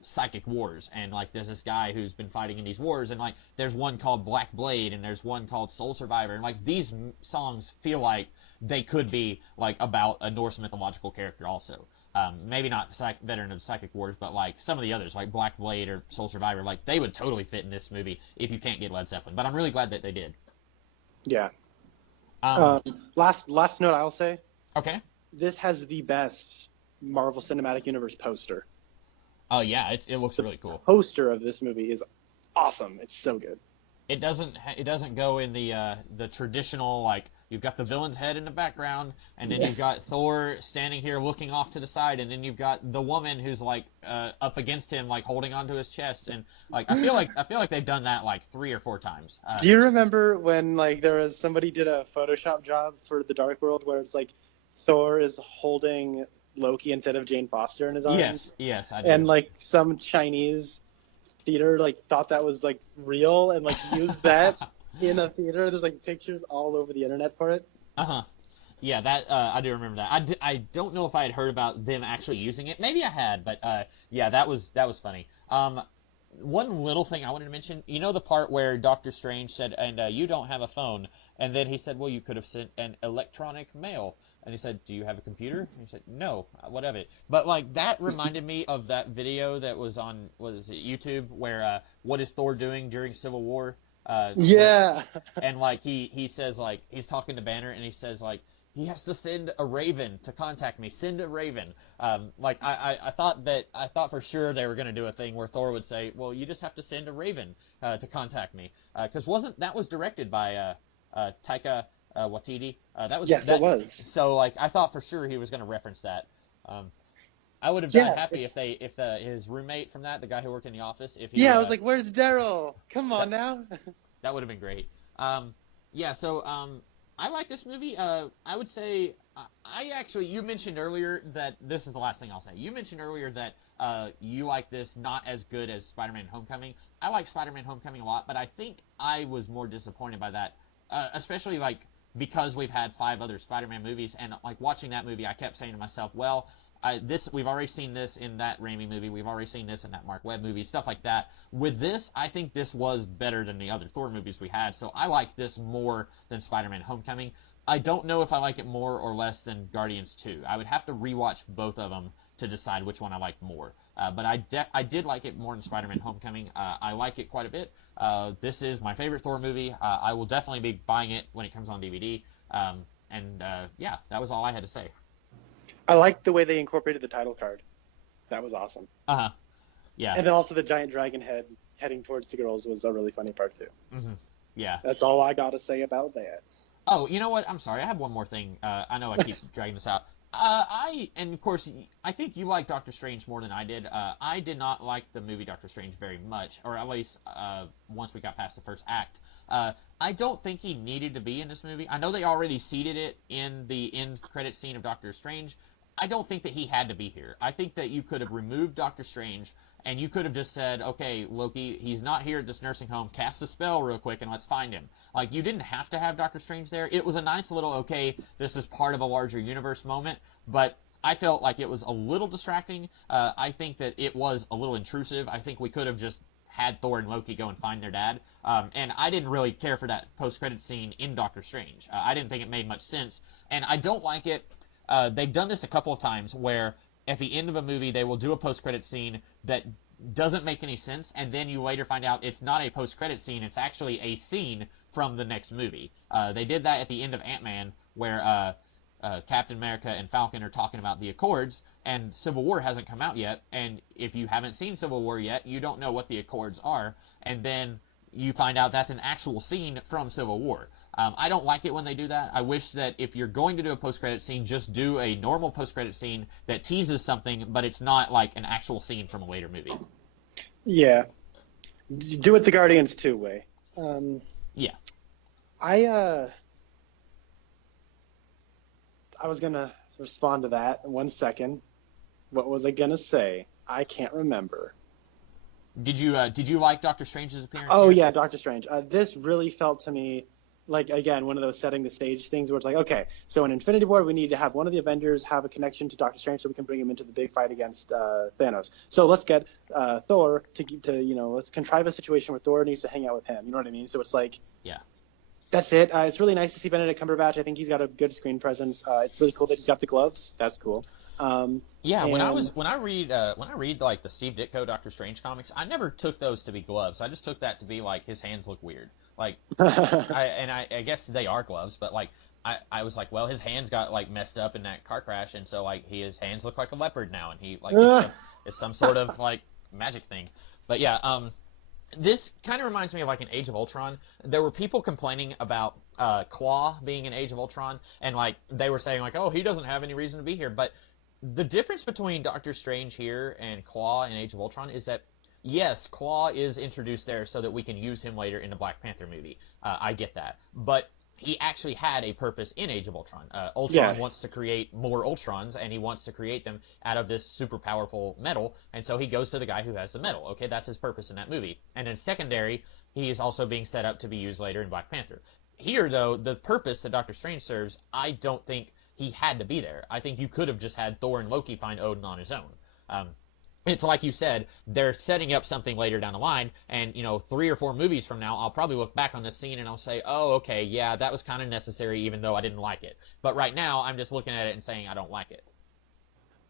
psychic wars, and like there's this guy who's been fighting in these wars, and like there's one called Black Blade, and there's one called Soul Survivor, and like these songs feel like they could be like about a Norse mythological character also. Maybe not Veteran of the Psychic Wars, but like some of the others, like Black Blade or Soul Survivor, like they would totally fit in this movie if you can't get Led Zeppelin. But I'm really glad that they did. Yeah. Last note I'll say. Okay. This has the best Marvel Cinematic Universe poster. Oh yeah, it looks really cool. The poster of this movie is awesome. It's so good. It doesn't go in the traditional, like, you've got the villain's head in the background, and then you've got Thor standing here looking off to the side, and then you've got the woman who's like up against him, like holding onto his chest, and like I feel like they've done that like 3 or 4 times. Do you remember when like there was somebody did a Photoshop job for the Dark World where it's like Thor is holding Loki instead of Jane Foster in his arms? Yes, I do. And like some Chinese theater like thought that was like real and like used that in a theater. There's like pictures all over the internet for it. Yeah, that I do remember that. I don't know if I had heard about them actually using it. Maybe I had, but yeah, that was funny. One little thing I wanted to mention, the part where Doctor Strange said, "And you don't have a phone," and then he said, "Well, you could have sent an electronic mail." And he said, "Do you have a computer?" And he said, "No, what of it?" But like that reminded me of that video that was on, what is it, YouTube, where what is Thor doing during Civil War? Yeah. And like he says, like, he's talking to Banner, and he says like he has to send a raven to contact me. Send a raven. Like I thought for sure they were gonna do a thing where Thor would say, "Well, you just have to send a raven to contact me," because that was directed by Taika Waititi. It was. So like I thought for sure he was going to reference that. I would have died happy if his roommate from the guy who worked in the office, if he I was like, "Where's Daryl? Come on now." That would have been great. So I like this movie. I would say you mentioned earlier that this is the last thing I'll say. You mentioned earlier that you like this not as good as Spider-Man: Homecoming. I like Spider-Man: Homecoming a lot, but I think I was more disappointed by that, especially like because we've had 5 other Spider-Man movies, and like watching that movie, I kept saying to myself, well, we've already seen this in that Raimi movie, we've already seen this in that Mark Webb movie, stuff like that. With this, I think this was better than the other Thor movies we had, so I like this more than Spider-Man: Homecoming. I don't know if I like it more or less than Guardians 2. I would have to rewatch both of them to decide which one I like more. But I did like it more than Spider-Man: Homecoming. I like it quite a bit. This is my favorite Thor movie. I will definitely be buying it when it comes on DVD. Yeah, that was all I had to say. I liked the way they incorporated the title card. That was awesome. Uh-huh. Yeah. And then also the giant dragon head heading towards the girls was a really funny part too. Hmm. Yeah. That's all I got to say about that. Oh, you know what? I'm sorry. I have one more thing. I know I keep dragging this out. And of course, I think you like Doctor Strange more than I did. I did not like the movie Doctor Strange very much, or at least once we got past the first act. I don't think he needed to be in this movie. I know they already seeded it in the end credit scene of Doctor Strange. I don't think that he had to be here. I think that you could have removed Doctor Strange and you could have just said, okay, Loki, he's not here at this nursing home. Cast a spell real quick and let's find him. Like, you didn't have to have Doctor Strange there. It was a nice little, okay, this is part of a larger universe moment, but I felt like it was a little distracting. I think that it was a little intrusive. I think we could have just had Thor and Loki go and find their dad. And I didn't really care for that post-credit scene in Doctor Strange. I didn't think it made much sense. And I don't like it. They've done this a couple of times where at the end of a movie they will do a post-credit scene that doesn't make any sense, and then you later find out it's not a post-credit scene, it's actually a scene from the next movie. They did that at the end of Ant-Man, where Captain America and Falcon are talking about the Accords, and Civil War hasn't come out yet, and if you haven't seen Civil War yet, you don't know what the Accords are, and then you find out that's an actual scene from Civil War. I don't like it when they do that. I wish that if you're going to do a post-credit scene, just do a normal post-credit scene that teases something, but it's not like an actual scene from a later movie. Yeah, do it the Guardians 2 way. Yeah. I was gonna respond to that in 1 second. What was I gonna say? I can't remember. Did you like Doctor Strange's appearance? Oh here? yeah, Doctor Strange. This really felt to me like, again, one of those setting the stage things where it's like, okay, so in Infinity War we need to have one of the Avengers have a connection to Doctor Strange so we can bring him into the big fight against Thanos. So let's get Thor to let's contrive a situation where Thor needs to hang out with him. You know what I mean? So it's like, Yeah. that's it. It's really nice to see Benedict Cumberbatch. I think he's got a good screen presence. It's really cool that he's got the gloves. That's cool. Yeah, when I read like the Steve Ditko Doctor Strange comics, I never took those to be gloves. I just took that to be like his hands look weird. Like I guess they are gloves, but like I was like, well, his hands got like messed up in that car crash, and so like his hands look like a leopard now, and he like it's some sort of like magic thing. But yeah, this kind of reminds me of like an Age of Ultron. There were people complaining about Claw being in Age of Ultron, and like they were saying like, oh, he doesn't have any reason to be here, but the difference between Doctor Strange here and Claw in Age of Ultron is that, yes, Claw is introduced there so that we can use him later in the Black Panther movie. I get that. But he actually had a purpose in Age of Ultron. Ultron wants to create more Ultrons, and he wants to create them out of this super powerful metal, and so he goes to the guy who has the metal. Okay, that's his purpose in that movie. And then secondary, he is also being set up to be used later in Black Panther. Here, though, the purpose that Doctor Strange serves, I don't think he had to be there. I think you could have just had Thor and Loki find Odin on his own. It's like you said, they're setting up something later down the line, and 3 or 4 movies from now, I'll probably look back on this scene and I'll say, oh, okay, yeah, that was kind of necessary, even though I didn't like it. But right now, I'm just looking at it and saying I don't like it.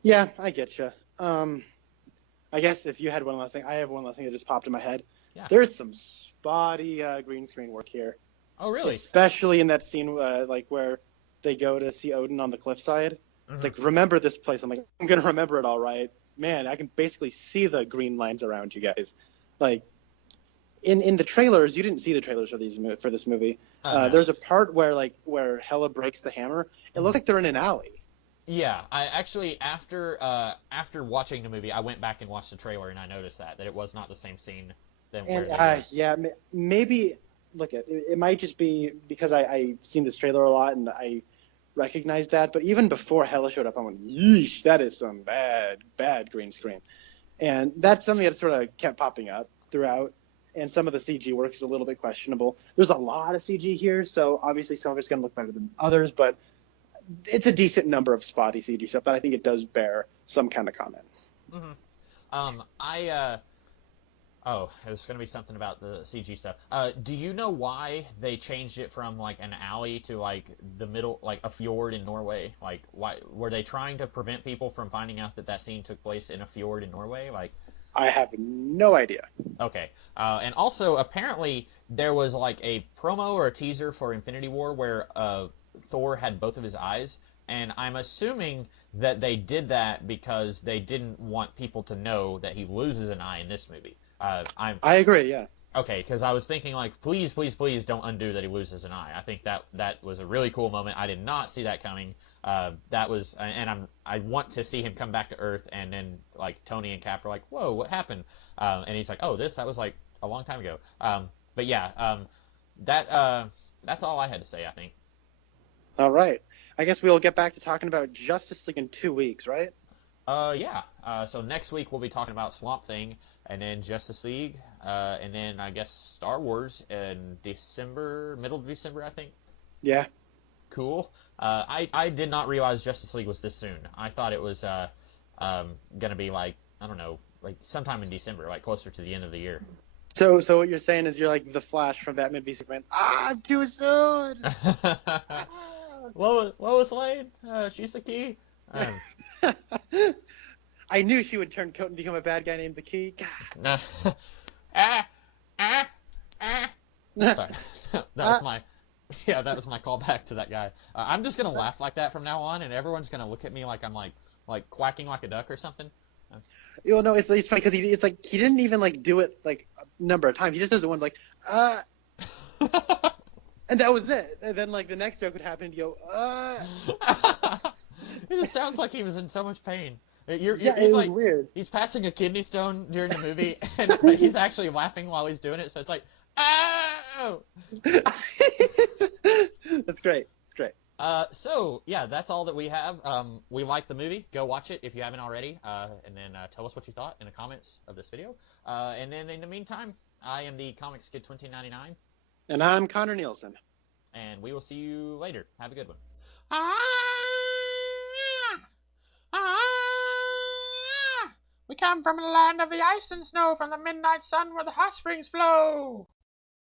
Yeah, I get you. I guess if you had one last thing, I have one last thing that just popped in my head. Yeah. There's some spotty green screen work here. Oh, really? Especially in that scene, like where they go to see Odin on the cliffside. Mm-hmm. It's like, remember this place. I'm like, I'm gonna remember it all right. Man, I can basically see the green lines around you guys. Like, in the trailers, you didn't see the trailers for this movie. No. There's a part where Hela breaks the hammer. It looks like they're in an alley. Yeah, I actually after watching the movie, I went back and watched the trailer, and I noticed that it was not the same scene than where they yeah, maybe. Look, it might just be because I've seen this trailer a lot and I recognize that. But even before Hela showed up, I went, yeesh, that is some bad green screen. And that's something that sort of kept popping up throughout. And some of the CG work is a little bit questionable. There's a lot of CG here, so obviously some of it's going to look better than others. But it's a decent number of spotty CG stuff that I think it does bear some kind of comment. Mm-hmm. Oh, it was going to be something about the CG stuff. Do you know why they changed it from like an alley to like the middle, like a fjord in Norway? Like, why were they trying to prevent people from finding out that scene took place in a fjord in Norway? Like, I have no idea. Okay. And also, apparently, there was like a promo or a teaser for Infinity War where Thor had both of his eyes, And I'm assuming that they did that because they didn't want people to know that he loses an eye in this movie. I'm I agree. Yeah. Okay, because I was thinking like, please, please, please don't undo that he loses an eye. I think that was a really cool moment. I did not see that coming. That was, and I want to see him come back to Earth, and then like Tony and Cap are like, whoa, what happened? And he's like, oh, that was like a long time ago. But yeah, that that's all I had to say. I think. All right. I guess we'll get back to talking about Justice League in 2 weeks, right? Yeah. So next week we'll be talking about Swamp Thing, and then Justice League, and then I guess Star Wars in December, middle of December, I think. Yeah. Cool. I did not realize Justice League was this soon. I thought it was gonna be like, I don't know, like sometime in December, like closer to the end of the year. So what you're saying is you're like the Flash from Batman v Superman. I'm too soon. Lois Lane, she's the key. I knew she would turn coat and become a bad guy named the Key. Nah. ah, ah, ah. Sorry, that was my that was my callback to that guy. I'm just gonna laugh like that from now on, and everyone's gonna look at me like I'm like quacking like a duck or something. You know, it's funny because it's like he didn't even like do it like a number of times. He just does it once, like and that was it. And then like the next joke would happen, and you go It just sounds like he was in so much pain. Yeah, He's it was like, weird. He's passing a kidney stone during the movie, and he's actually laughing while he's doing it. So it's like, oh. That's great. It's great. So yeah, that's all that we have. We like the movie. Go watch it if you haven't already. And then tell us what you thought in the comments of this video. And then in the meantime, I am the Comics Kid 2099, And I'm Connor Nielsen. and we will see you later. Have a good one. We come from the land of the ice and snow, from the midnight sun where the hot springs flow.